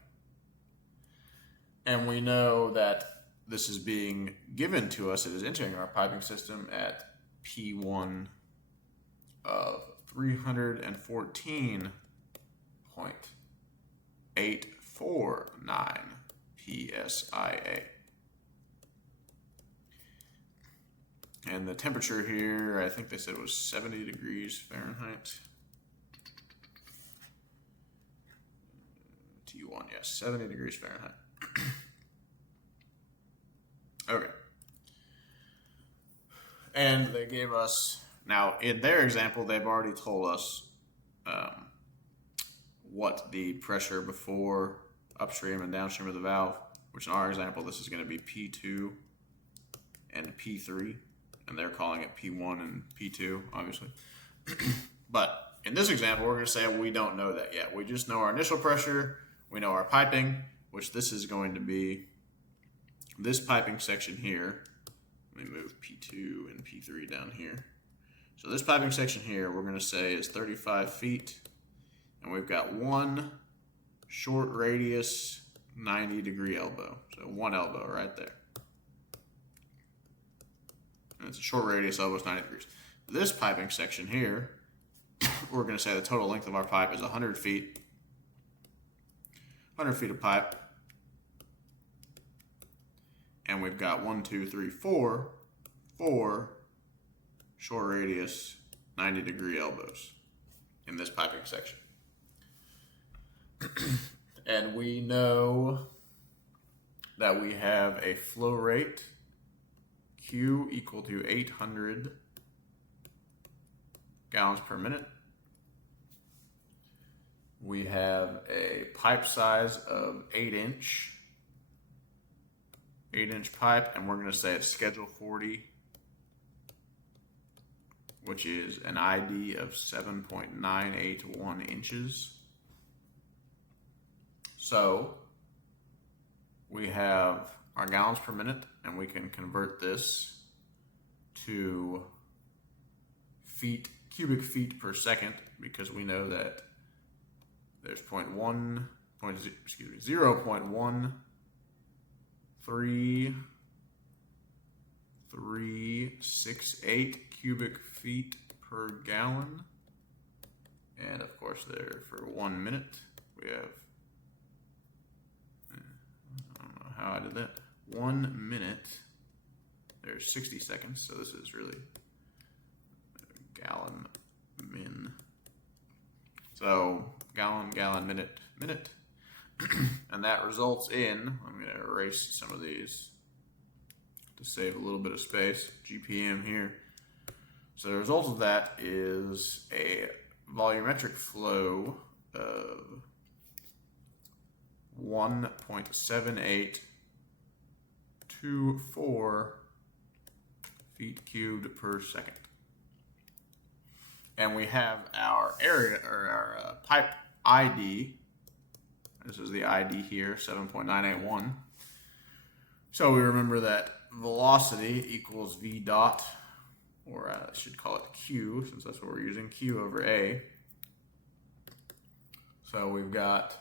And we know that this is being given to us, it is entering our piping system at P1 of 314.849 PSIA. And the temperature here, I think they said was 70 degrees Fahrenheit. T1, yes, 70 degrees Fahrenheit. Okay. And they gave us, now in their example, they've already told us what the pressure before upstream and downstream of the valve, which in our example, this is going to be P2 and P3, and they're calling it P1 and P2, obviously. But in this example, we're going to say we don't know that yet. We just know our initial pressure, we know our piping, which this is going to be this piping section here. Let me move P2 and P3 down here. So this piping section here, we're going to say is 35 feet. And we've got one short radius 90 degree elbow. So one elbow right there. And it's a short radius elbow is 90 degrees. This piping section here, we're going to say the total length of our pipe is 100 feet. 100 feet of pipe. And we've got 4 short radius 90 degree elbows in this piping section. And we know that we have a flow rate Q equal to 800 gallons per minute. We have a pipe size of 8-inch pipe, and we're going to say it's schedule 40, which is an ID of 7.981 inches. So we have our gallons per minute, and we can convert this to cubic feet per second, because we know that there's 0.1368 cubic feet per gallon. And of course, there for 1 minute, we have, I don't know how I did that. 1 minute, there's 60 seconds. So this is really gallon min. So gallon, minute. And that results in, I'm going to erase some of these to save a little bit of space, GPM here. So the result of that is a volumetric flow of 1.7824 feet cubed per second. And we have our area, or our pipe ID. This is the ID here, 7.981. So we remember that velocity equals V dot, or I should call it Q, since that's what we're using, Q over A. So we've got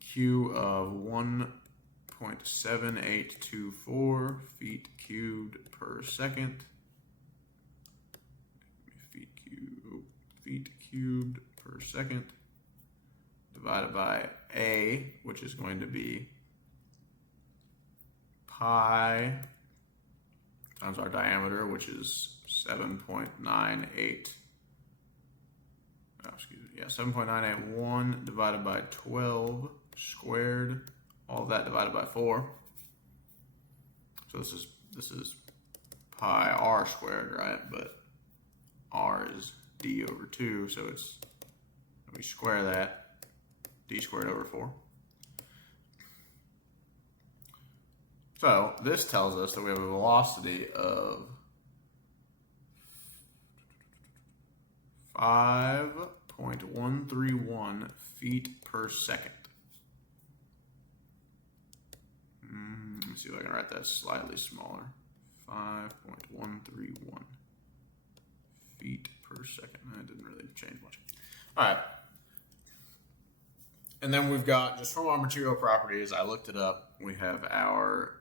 Q of 1.7824 feet cubed per second. Feet cubed per second, divided by A, which is going to be pi times our diameter, which is 7.98. 7.981 divided by 12 squared. All of that divided by 4. So this is pi r squared, right? But r is d over 2, so it's, we square that, d squared over 4. So this tells us that we have a velocity of 5.131 feet per second. Let me see if I can write that slightly smaller. 5.131 feet per second. That didn't really change much. All right. And then we've got, just from our material properties, I looked it up, we have our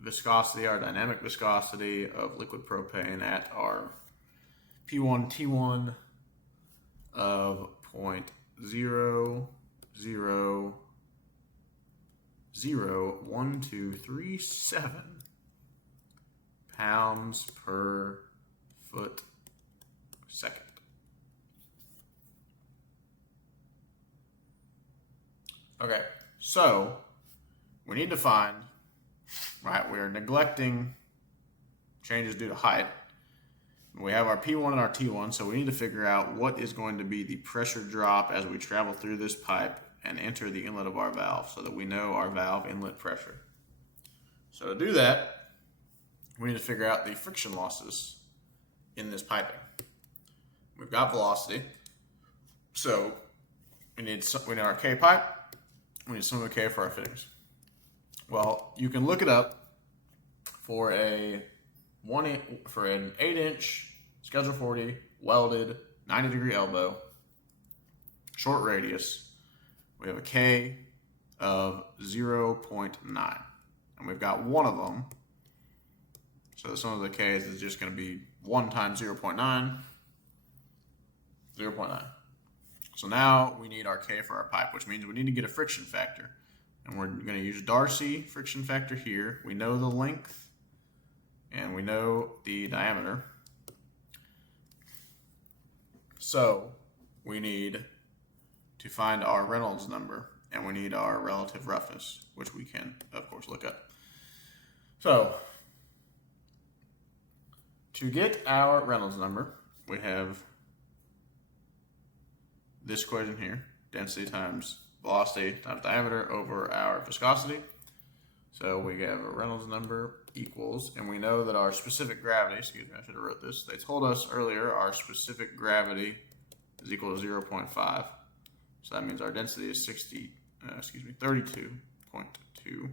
viscosity, our dynamic viscosity of liquid propane at our P1 T1 of 0.001237 pounds per foot second. Okay, so we need to find, right, we're neglecting changes due to height. We have our P1 and our T1, so we need to figure out what is going to be the pressure drop as we travel through this pipe and enter the inlet of our valve, so that we know our valve inlet pressure. So to do that, we need to figure out the friction losses in this piping. We've got velocity, so we need our K pipe, we need sum of K for our fittings. Well, you can look it up for an 8-inch Schedule 40 welded 90-degree elbow, short radius. We have a K of 0.9, and we've got one of them. So the sum of the K's is just going to be 1 times 0.9, 0.9. So now we need our K for our pipe, which means we need to get a friction factor. And we're going to use Darcy friction factor here. We know the length and we know the diameter. So we need to find our Reynolds number, and we need our relative roughness, which we can, of course, look up. So to get our Reynolds number, we have this equation here, density times velocity times diameter over our viscosity. So we have a Reynolds number equals, and we know that our specific gravity, excuse me, I should have wrote this. They told us earlier our specific gravity is equal to 0.5. So that means our density is 32.2.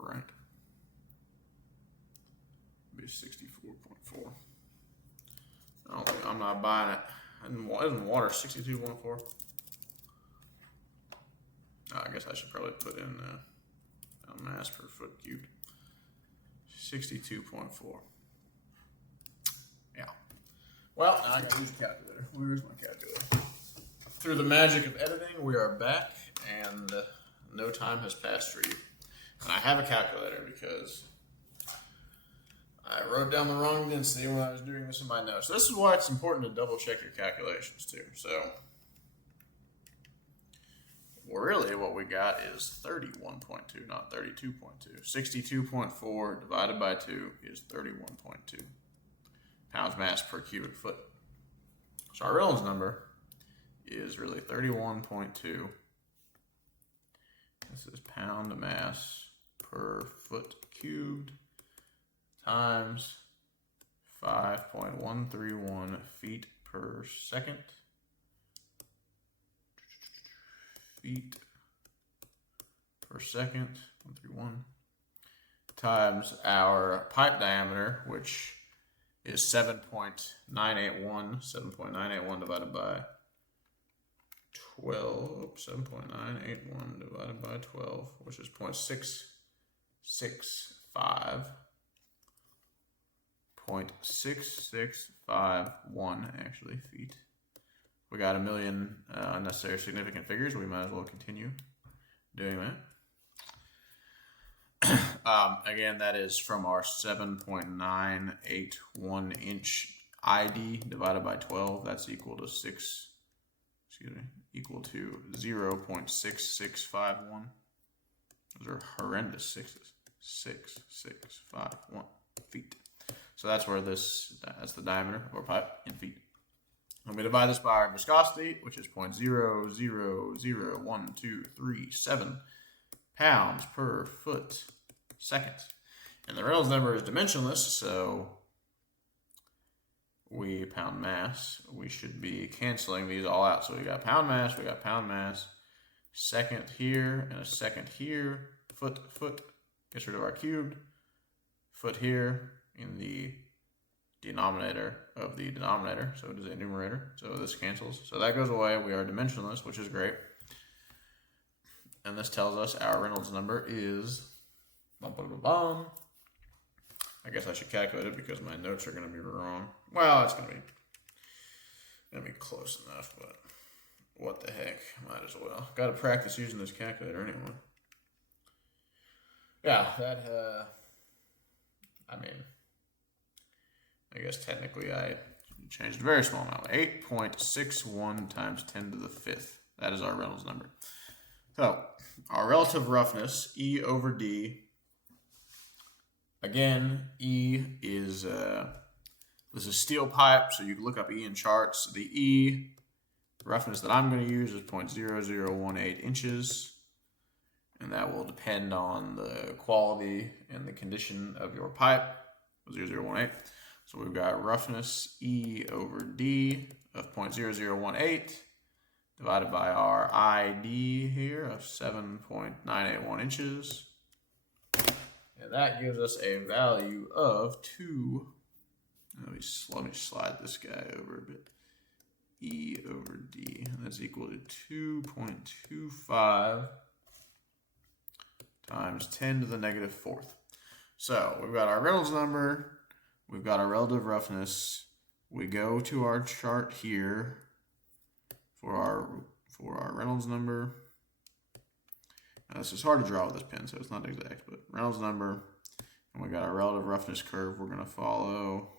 Right. Be 64.4. I'm not buying it. Isn't water 62.4? I guess I should probably put in mass per foot cubed. 62.4. Yeah. Well, now I gotta use a calculator. Where's my calculator? Through the magic of editing, we are back, and no time has passed for you. And I have a calculator because I wrote down the wrong density when I was doing this in my notes. So this is why it's important to double check your calculations too. So really what we got is 31.2, not 32.2. 62.4 divided by 2 is 31.2 pounds mass per cubic foot. So our Reynolds number is really 31.2. This is pound mass per foot cubed times 5.131 feet per second. Feet per second, 131, times our pipe diameter, which is 7.981. 7.981 divided by 12. 7.981 divided by 12, which is 0.6665. 0.6651 actually feet. We got a million unnecessary significant figures. We might as well continue doing that. Again, that is from our 7.981 inch ID divided by 12. That's equal to 0.6651. Those are horrendous sixes. 6651 feet. So that's where that's the diameter of our pipe in feet. Let me divide this by our viscosity, which is 0.000123 pounds per foot second. And the Reynolds number is dimensionless, so we pound mass. We should be canceling these all out. So we got pound mass, second here, and a second here. Foot gets rid of our cubed. Foot here in the denominator of the denominator, so it is a numerator, so this cancels. So that goes away. We are dimensionless, which is great. And this tells us our Reynolds number is I guess I should calculate it because my notes are going to be wrong. Well, it's going to be close enough, but what the heck, might as well. Got to practice using this calculator anyway. Yeah, I guess technically I changed a very small amount. 8.61 times 10 to the 5th. That is our Reynolds number. So, our relative roughness, E over D. Again, E is, this is steel pipe, so you can look up E in charts. The E roughness that I'm going to use is 0.0018 inches. And that will depend on the quality and the condition of your pipe, 0.0018. So we've got roughness E over D of 0.0018 divided by our ID here of 7.981 inches. And that gives us a value of 2. Let me slide this guy over a bit. E over D. And that's equal to 2.25 times 10 to the negative 4th. So we've got our Reynolds number. We've got our relative roughness. We go to our chart here for our Reynolds number. Now, this is hard to draw with this pen, so it's not exact, but Reynolds number, and we got our relative roughness curve we're going to follow.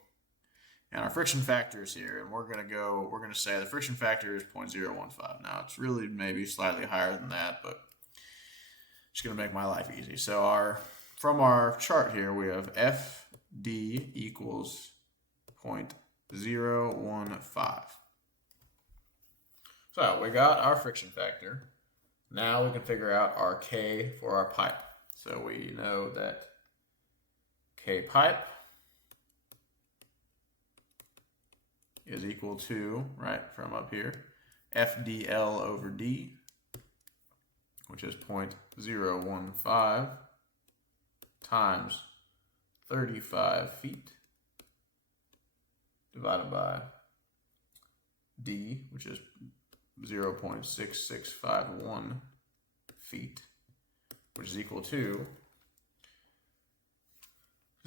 And our friction factor is here, and we're going to say the friction factor is 0.015. Now, it's really maybe slightly higher than that, but it's going to make my life easy. So from our chart here, we have FD equals 0.015. So we got our friction factor. Now we can figure out our K for our pipe. So we know that K pipe is equal to, right, from up here, FDL over D, which is 0.015 times 35 feet divided by D, which is 0.6651 feet, which is equal to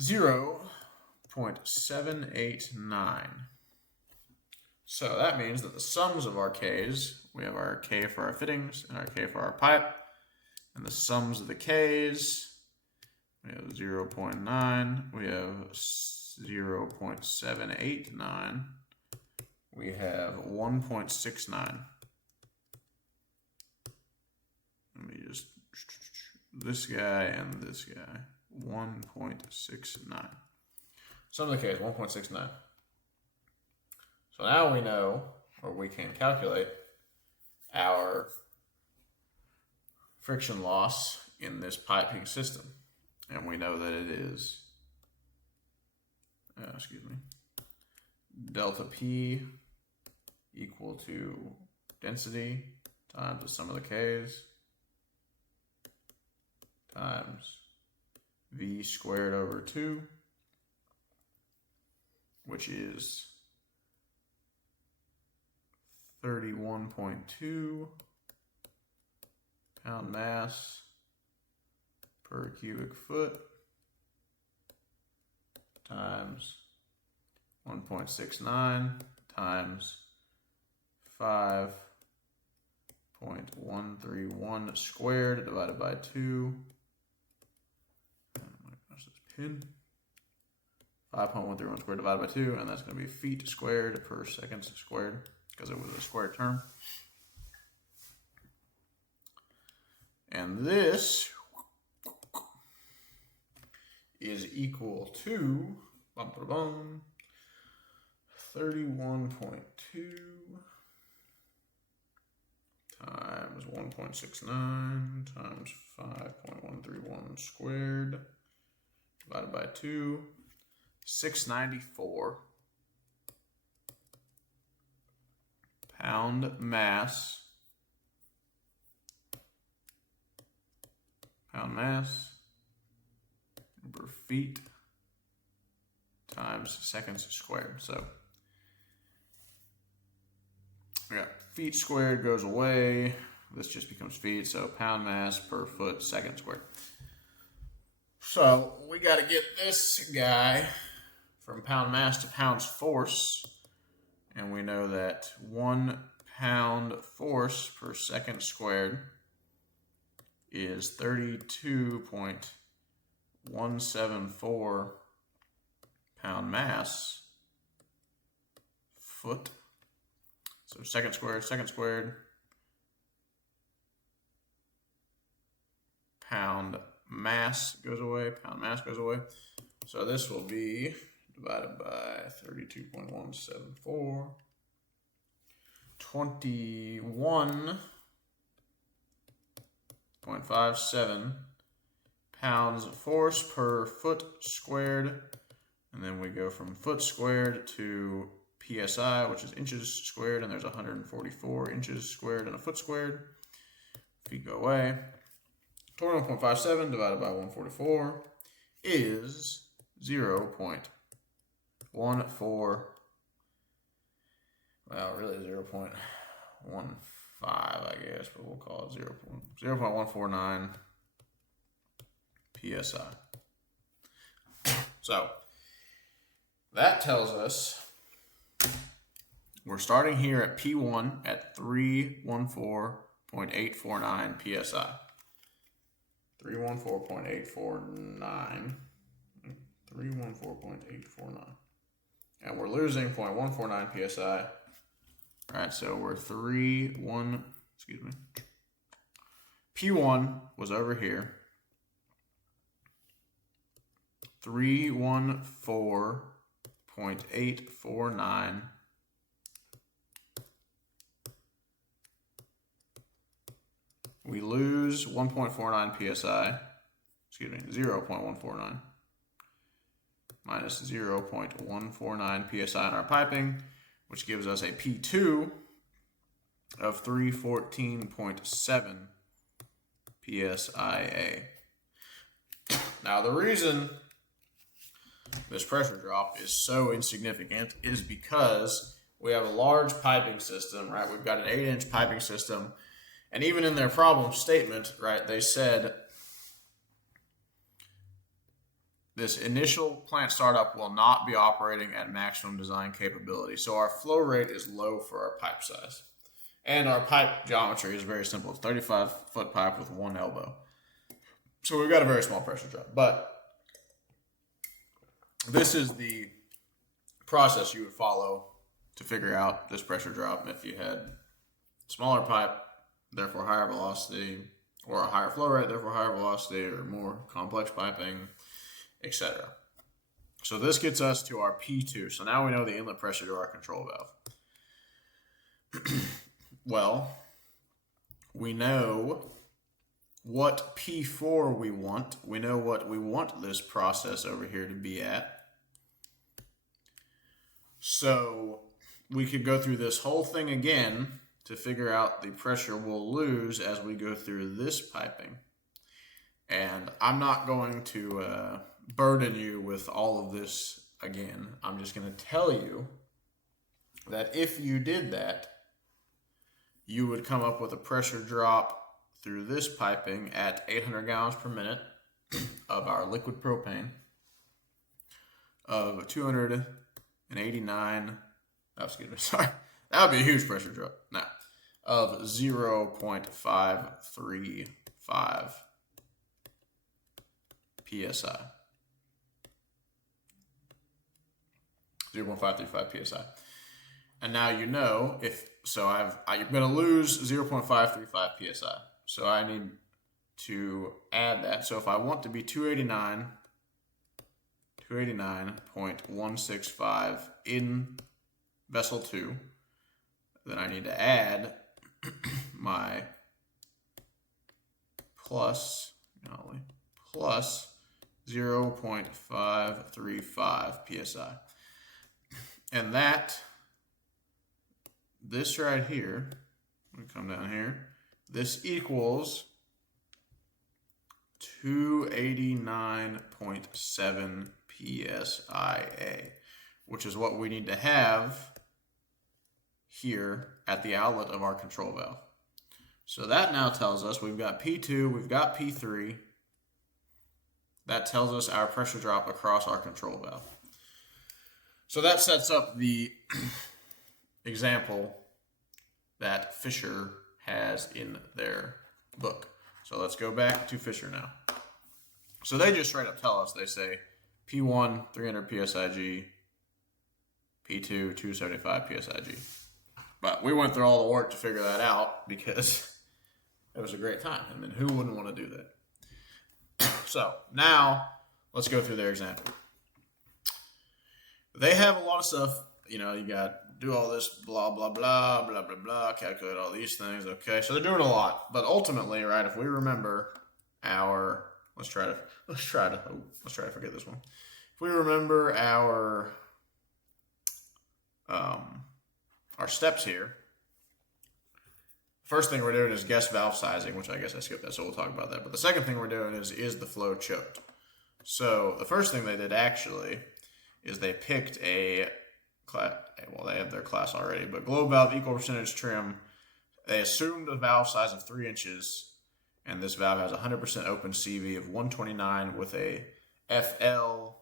0.789. So that means that the sums of our K's, we have our K for our fittings and our K for our pipe, and the sums of the K's, we have 0.9, we have 0.789, we have 1.69. Let me just, this guy and this guy, 1.69. Sum of the K's, 1.69. So now we know, or we can calculate, our friction loss in this piping system. And we know that it is, delta P equal to density times the sum of the K's times V squared over 2, which is 31.2 pound mass per cubic foot times 1.69 times 5.131 squared divided by 2. Oh my gosh, this pin. 5.131 squared divided by 2, and that's going to be feet squared per second squared, because it was a square term. And this is equal to 31.2 times 1.69 times 5.131 squared divided by 2, 694 pound mass per feet times seconds squared. So we got feet squared goes away. This just becomes feet. So pound mass per foot second squared. So we got to get this guy from pound mass to pounds force. And we know that 1 pound force per second squared is 32.174 pound mass foot. So second squared, pound mass goes away, So this will be divided by 32.174, 21.57 pounds of force per foot squared. And then we go from foot squared to PSI, which is inches squared, and there's 144 inches squared and a foot squared. Feet go away. 21.57 divided by 144 is 0.14, well, really 0.15, I guess, but we'll call it 0.149 PSI. So that tells us we're starting here at P1 at 314.849 PSI. 314.849. 314.849. And we're losing 0.149 PSI. All right, so we're P1 was over here. 314.849. We lose 1.49 PSI. 0.149. minus 0.149 psi in our piping, which gives us a P2 of 314.7 psia. Now, the reason this pressure drop is so insignificant is because we have a large piping system, right? We've got an 8-inch piping system, and even in their problem statement, right, they said this initial plant startup will not be operating at maximum design capability. So our flow rate is low for our pipe size. And our pipe geometry is very simple. It's 35-foot pipe with one elbow. So we've got a very small pressure drop. But this is the process you would follow to figure out this pressure drop if you had smaller pipe, therefore higher velocity, or a higher flow rate, therefore higher velocity, or more complex piping, etc. So this gets us to our P2. So now we know the inlet pressure to our control valve. Well, we know what P4 we want. We know what we want this process over here to be at. So we could go through this whole thing again to figure out the pressure we'll lose as we go through this piping. And I'm not going to burden you with all of this again. I'm just going to tell you that if you did that, you would come up with a pressure drop through this piping at 800 gallons per minute of our liquid propane of 289, oh, excuse me, sorry, that would be a huge pressure drop. Now, of 0.535 psi. 0.535 psi. And now you know if so I'm going to lose 0.535 psi. So I need to add that. So if I want to be 289.165 in vessel 2, then I need to add my plus 0.535 psi. And this right here, we come down here, this equals 289.7 psia, which is what we need to have here at the outlet of our control valve. So that now tells us we've got P2, we've got P3. That tells us our pressure drop across our control valve. So that sets up the example that Fisher has in their book. So let's go back to Fisher now. So they just straight up tell us, they say P1, 300 psig, P2, 275 psig. But we went through all the work to figure that out because it was a great time. I mean, who wouldn't want to do that? So now let's go through their example. They have a lot of stuff, you got do all this blah, blah, blah, blah, blah, blah, calculate all these things. Okay, so they're doing a lot. But ultimately, right, if we remember our, let's try to forget this one. If we remember our steps here, first thing we're doing is guess valve sizing, which I guess I skipped that, so we'll talk about that. But the second thing we're doing is the flow choked. So the first thing they did actually is they picked a class, well, they had their class already, but globe valve equal percentage trim. They assumed a valve size of 3 inches, and this valve has 100% open CV of 129 with a FL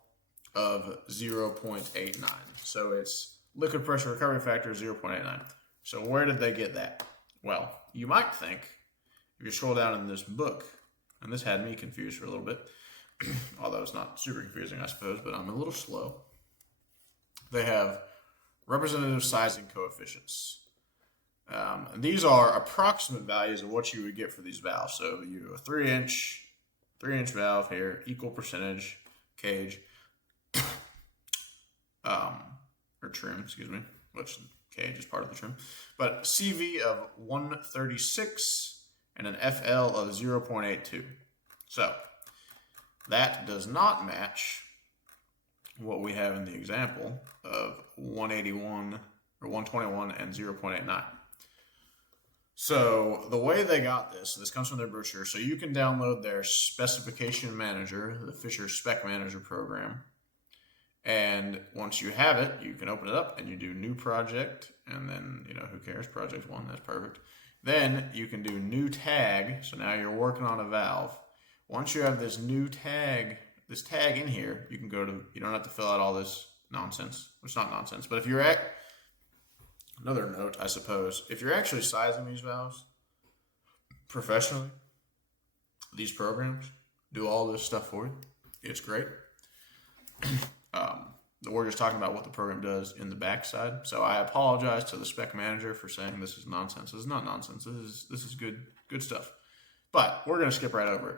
of 0.89. So it's liquid pressure recovery factor 0.89. So where did they get that? Well, you might think, if you scroll down in this book, and this had me confused for a little bit, although it's not super confusing, I suppose, but I'm a little slow. They have representative sizing coefficients. These are approximate values of what you would get for these valves. So you have a 3-inch valve here, equal percentage cage, or trim, excuse me, which cage is part of the trim. But CV of 136 and an FL of 0.82. So that does not match what we have in the example of 181 or 121 and 0.89. So the way they got this comes from their brochure. So you can download their specification manager, the Fisher Spec Manager program. And once you have it, you can open it up and you do new project. And then, who cares? Project 1, that's perfect. Then you can do new tag. So now you're working on a valve. Once you have this new tag, this tag in here, you can go to, you don't have to fill out all this nonsense. It's not nonsense, but if you're at, another note, I suppose, if you're actually sizing these valves professionally, these programs do all this stuff for you. It's great. We're just talking about what the program does in the backside. So I apologize to the spec manager for saying this is nonsense. This is not nonsense. This is good stuff. But we're going to skip right over it.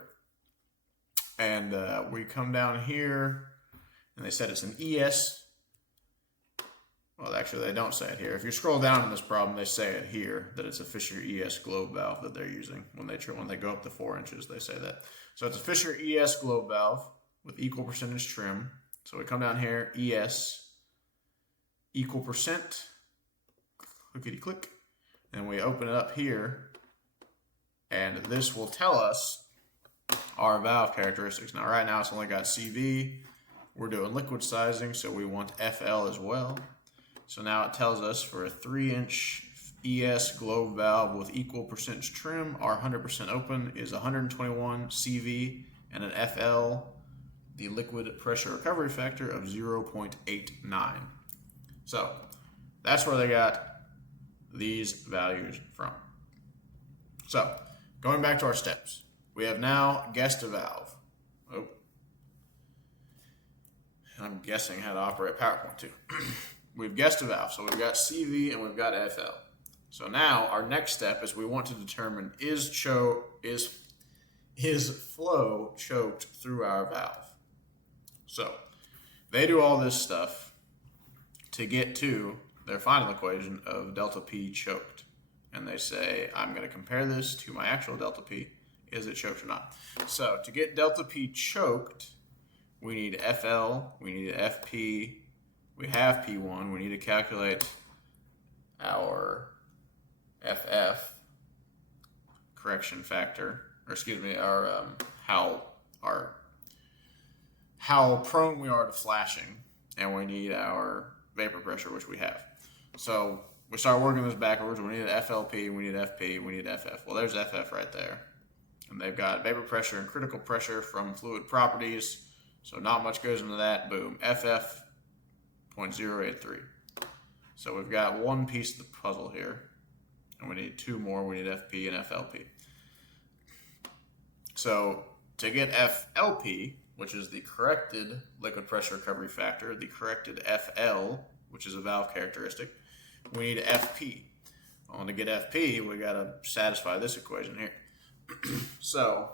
And we come down here, and they said it's an ES. Well, actually, they don't say it here. If you scroll down in this problem, they say it here, that it's a Fisher ES globe valve that they're using. When they go up to 4 inches, they say that. So it's a Fisher ES globe valve with equal percentage trim. So we come down here, ES, equal percent, clickety click, and we open it up here, and this will tell us our valve characteristics. Now, right now, it's only got CV. We're doing liquid sizing, so we want FL as well. So now it tells us for a 3-inch ES globe valve with equal percentage trim, our 100% open is 121 CV, and an FL, the liquid pressure recovery factor, of 0.89. So that's where they got these values from. So going back to our steps, we have now guessed a valve. Oh, I'm guessing how to operate PowerPoint too. We've guessed a valve, so we've got CV and we've got FL. So now our next step is we want to determine is flow choked through our valve. So they do all this stuff to get to their final equation of delta P choked. And they say, I'm going to compare this to my actual delta P. Is it choked or not? So to get delta P choked, we need FL, we need FP, we have P1, we need to calculate our FF, correction factor, or excuse me, our how prone we are to flashing, and we need our vapor pressure, which we have. So we start working this backwards. We need an FLP, we need FP, we need FF. Well, there's FF right there. And they've got vapor pressure and critical pressure from fluid properties. So not much goes into that. Boom. FF 0.083. So we've got one piece of the puzzle here. And we need two more. We need FP and FLP. So to get FLP, which is the corrected liquid pressure recovery factor, the corrected FL, which is a valve characteristic, we need FP. Well, to get FP, we got to satisfy this equation here. So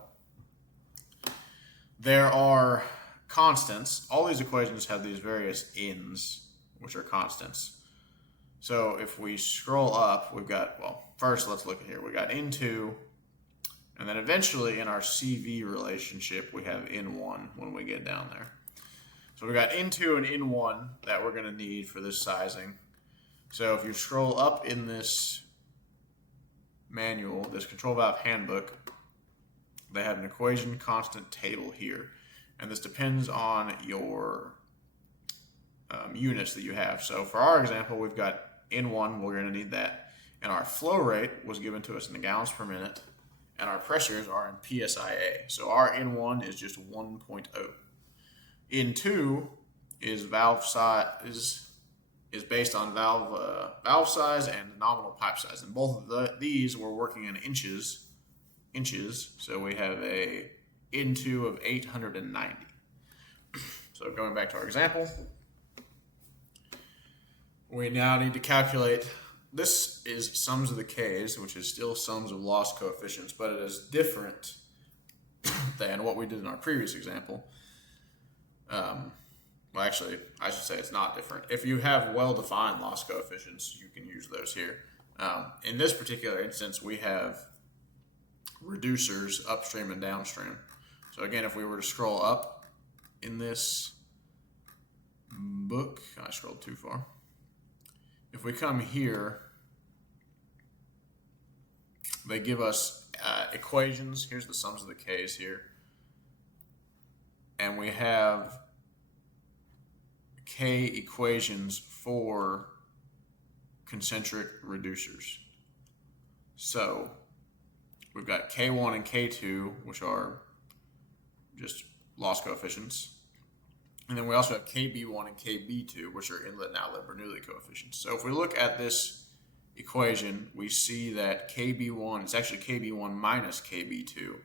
there are constants. All these equations have these various ins, which are constants. So if we scroll up, we've got, well, first let's look at here. We got N2, and then eventually in our CV relationship, we have N1 when we get down there. So we got N2 and N1 that we're going to need for this sizing. So if you scroll up in this manual, this control valve handbook, they have an equation constant table here. And this depends on your units that you have. So for our example, we've got N1, we're going to need that. And our flow rate was given to us in the gallons per minute. And our pressures are in PSIA. So our N1 is just 1.0. N2 is valve size, is based on valve size and nominal pipe size. And both of these we're working in inches. So we have a N2 of 890. So going back to our example, we now need to calculate, this is sums of the K's, which is still sums of loss coefficients, but it is different than what we did in our previous example. Well, actually, I should say it's not different. If you have well-defined loss coefficients, you can use those here. In this particular instance, we have reducers upstream and downstream. So again, if we were to scroll up in this book, I scrolled too far. If we come here, they give us equations. Here's the sums of the k's here. And we have k equations for concentric reducers. So we've got K1 and K2, which are just loss coefficients. And then we also have KB1 and KB2, which are inlet and outlet Bernoulli coefficients. So if we look at this equation, we see that KB1, it's actually KB1 minus KB2.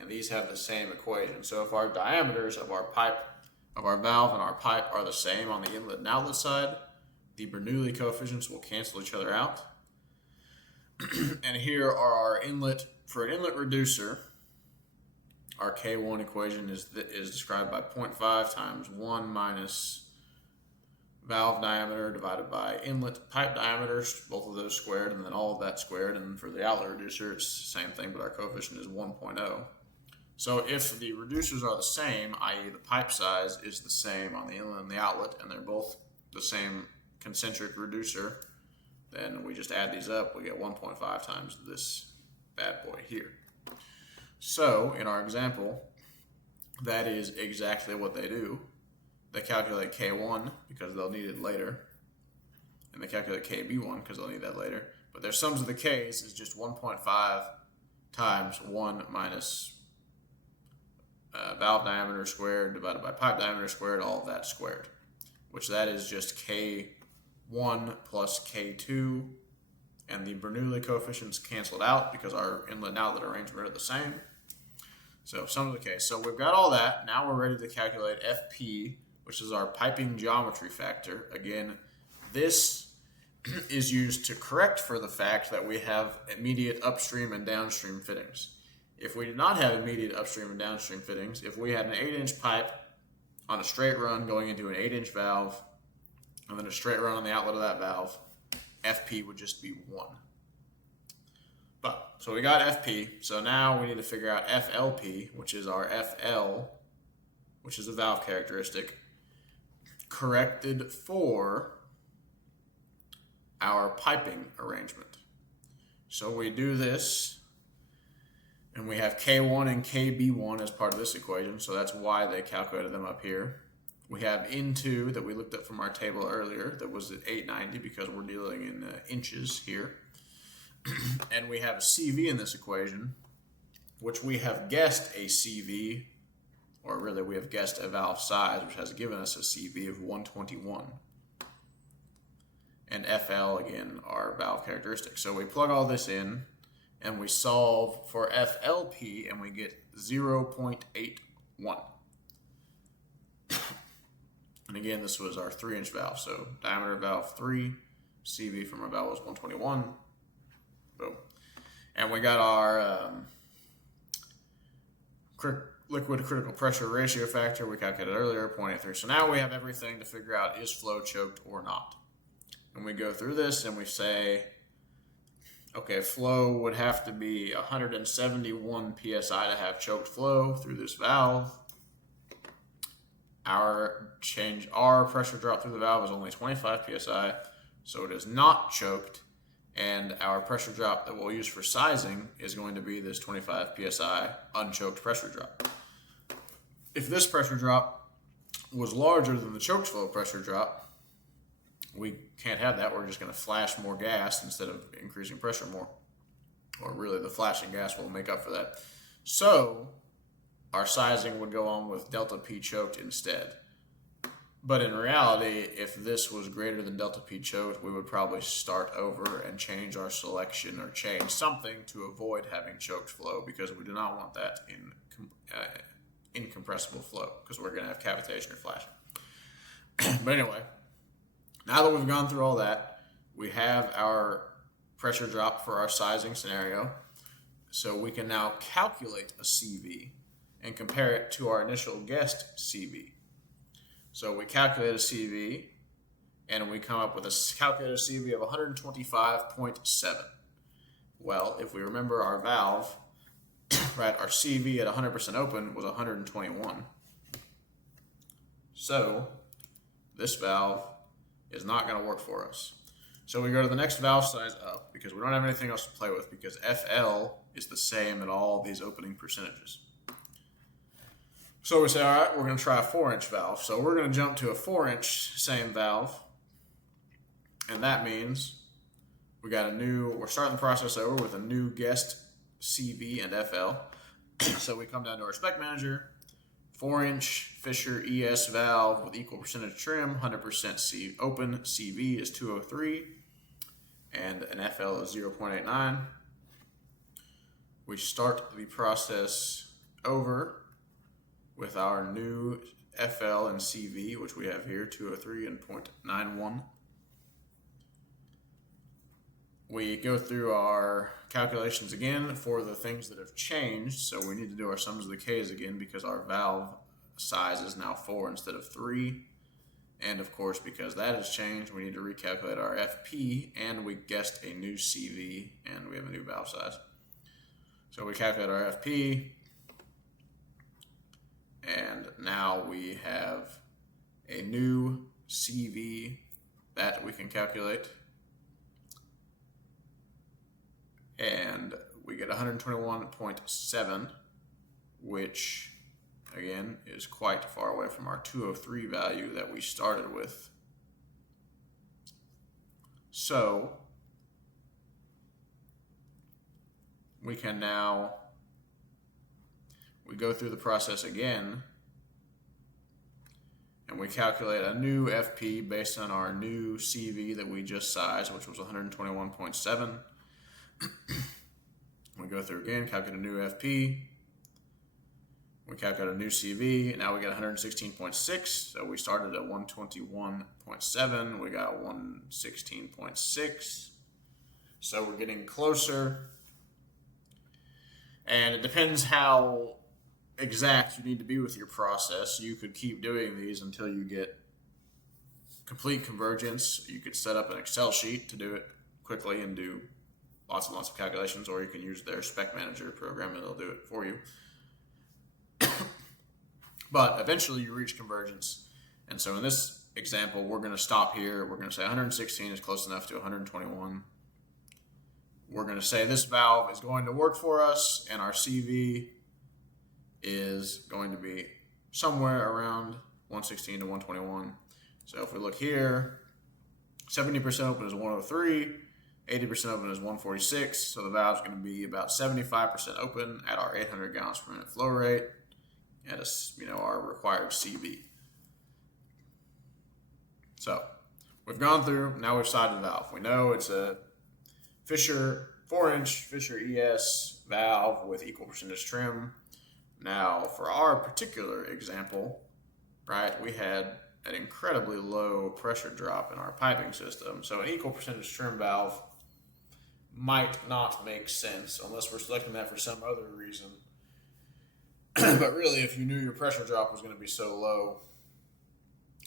And these have the same equation. So if our diameters of our pipe, of our valve and our pipe are the same on the inlet and outlet side, the Bernoulli coefficients will cancel each other out. And here are our inlet, for an inlet reducer, our K1 equation is described by 0.5 times 1 minus valve diameter divided by inlet pipe diameters, both of those squared, and then all of that squared. And for the outlet reducer, it's the same thing, but our coefficient is 1.0. So if the reducers are the same, i.e. the pipe size is the same on the inlet and the outlet, and they're both the same concentric reducer, then we just add these up, we get 1.5 times this bad boy here. So in our example, that is exactly what they do. They calculate K1 because they'll need it later, and they calculate KB1 because they'll need that later. But their sums of the K's is just 1.5 times 1 minus valve diameter squared divided by pipe diameter squared, all of that squared, which that is just K1 plus K2, and the Bernoulli coefficients canceled out because our inlet and outlet arrangement are the same. So sum of the K. So we've got all that. Now we're ready to calculate FP, which is our piping geometry factor. Again, this is used to correct for the fact that we have immediate upstream and downstream fittings. If we did not have immediate upstream and downstream fittings, if we had an 8-inch pipe on a straight run going into an 8-inch valve, and then a straight run on the outlet of that valve, FP would just be 1. So we got FP, so now we need to figure out FLP, which is our FL, which is a valve characteristic, corrected for our piping arrangement. So we do this, and we have K1 and KB1 as part of this equation, so that's why they calculated them up here. We have N2 that we looked up from our table earlier that was at 890 because we're dealing in inches here. And we have a CV in this equation, which we have guessed a CV, or really we have guessed a valve size, which has given us a CV of 121. And FL, again, our valve characteristics. So we plug all this in, and we solve for FLP, and we get 0.81. And again, this was our 3-inch valve. So diameter valve 3, CV from our valve was 121. Boom. And we got our liquid critical pressure ratio factor we calculated earlier, 0.83. So now we have everything to figure out is flow choked or not. And we go through this and we say, okay, flow would have to be 171 psi to have choked flow through this valve. Our pressure drop through the valve is only 25 psi, so it is not choked, and our pressure drop that we'll use for sizing is going to be this 25 psi unchoked pressure drop. If this pressure drop was larger than the choked flow pressure drop, we can't have that. We're just going to flash more gas instead of increasing pressure more, or really the flashing gas will make up for that. So our sizing would go on with delta P choked instead. But in reality, if this was greater than delta P choked, we would probably start over and change our selection or change something to avoid having choked flow, because we do not want that in incompressible flow, because we're going to have cavitation or flashing. But anyway, now that we've gone through all that, we have our pressure drop for our sizing scenario. So we can now calculate a CV and compare it to our initial guessed CV. So we calculate a CV, and we come up with a calculated CV of 125.7. Well, if we remember our valve, right, our CV at 100% open was 121. So this valve is not going to work for us. So we go to the next valve size up because we don't have anything else to play with because FL is the same at all these opening percentages. So we say, all right, we're going to try a 4-inch valve. So we're going to jump to a 4-inch same valve. And that means we're starting the process over with a new guest CV and FL. So we come down to our spec manager, 4-inch Fisher ES valve with equal percentage trim, 100% open, CV is 203, and an FL is 0.89. We start the process over with our new FL and CV, which we have here, 203 and 0.91. We go through our calculations again for the things that have changed. So we need to do our sums of the Ks again because our valve size is now 4 instead of 3. And of course, because that has changed, we need to recalculate our FP, and we guessed a new CV, and we have a new valve size. So we calculate our FP, and now we have a new CV that we can calculate. And we get 121.7, which again is quite far away from our 203 value that we started with. So we can now, we go through the process again and we calculate a new FP based on our new CV that we just sized, which was 121.7. We go through again, calculate a new FP. We calculate a new CV, and now we get 116.6. So we started at 121.7. We got 116.6. So we're getting closer. And it depends how exact you need to be with your process. You could keep doing these until you get complete convergence. You could set up an Excel sheet to do it quickly and do lots and lots of calculations, or you can use their spec manager program and they'll do it for you. But eventually you reach convergence. And so in this example, we're going to stop here. We're going to say 116 is close enough to 121. We're going to say this valve is going to work for us, and our CV is going to be somewhere around 116 to 121. So if we look here, 70% open is 103, 80% open is 146. So the valve is going to be about 75% open at our 800 gallons per minute flow rate at our required CV. So we've gone through, now we've sided the valve. We know it's a Fisher 4-inch Fisher ES valve with equal percentage trim. Now for our particular example, right, we had an incredibly low pressure drop in our piping system. So an equal percentage trim valve might not make sense unless we're selecting that for some other reason. But really, if you knew your pressure drop was going to be so low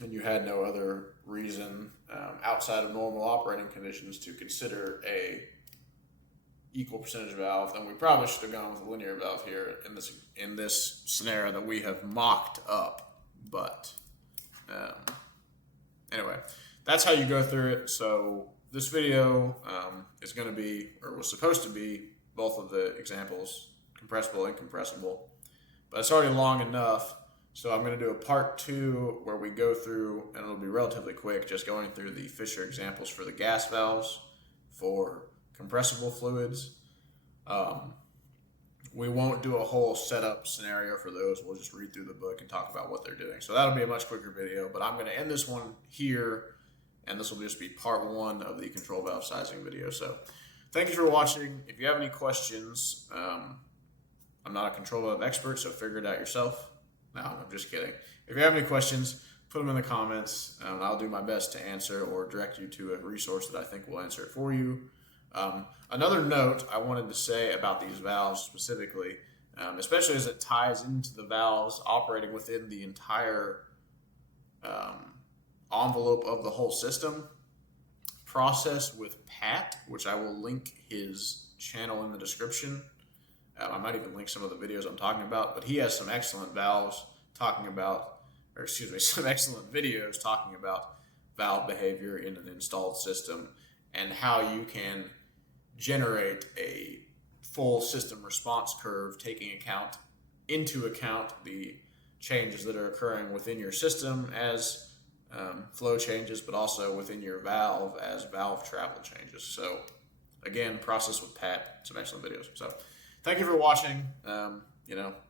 and you had no other reason outside of normal operating conditions to consider a equal percentage valve, then we probably should have gone with a linear valve here in this scenario that we have mocked up. But anyway, that's how you go through it. So this video is going to be, or was supposed to be, both of the examples, compressible and incompressible. But it's already long enough, so I'm going to do a part 2 where we go through, and it'll be relatively quick, just going through the Fisher examples for the gas valves for compressible fluids. We won't do a whole setup scenario for those. We'll just read through the book and talk about what they're doing. So that'll be a much quicker video, but I'm going to end this one here, and this will just be part 1 of the control valve sizing video. So thank you for watching. If you have any questions, I'm not a control valve expert, so figure it out yourself. No, I'm just kidding. If you have any questions, put them in the comments. I'll do my best to answer or direct you to a resource that I think will answer it for you. Another note I wanted to say about these valves specifically, especially as it ties into the valves operating within the entire envelope of the whole system, process with Pat, which I will link his channel in the description. I might even link some of the videos I'm talking about, but he has some excellent valves talking about, or excuse me, some excellent videos talking about valve behavior in an installed system and how you can generate a full system response curve taking into account the changes that are occurring within your system as flow changes, but also within your valve as valve travel changes. So again, Process with Pat, some excellent videos. So thank you for watching.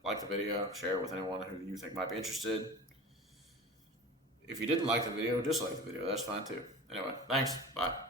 Like the video, share it with anyone who you think might be interested. If you didn't like the video, dislike the video. That's fine too. Anyway, thanks. Bye.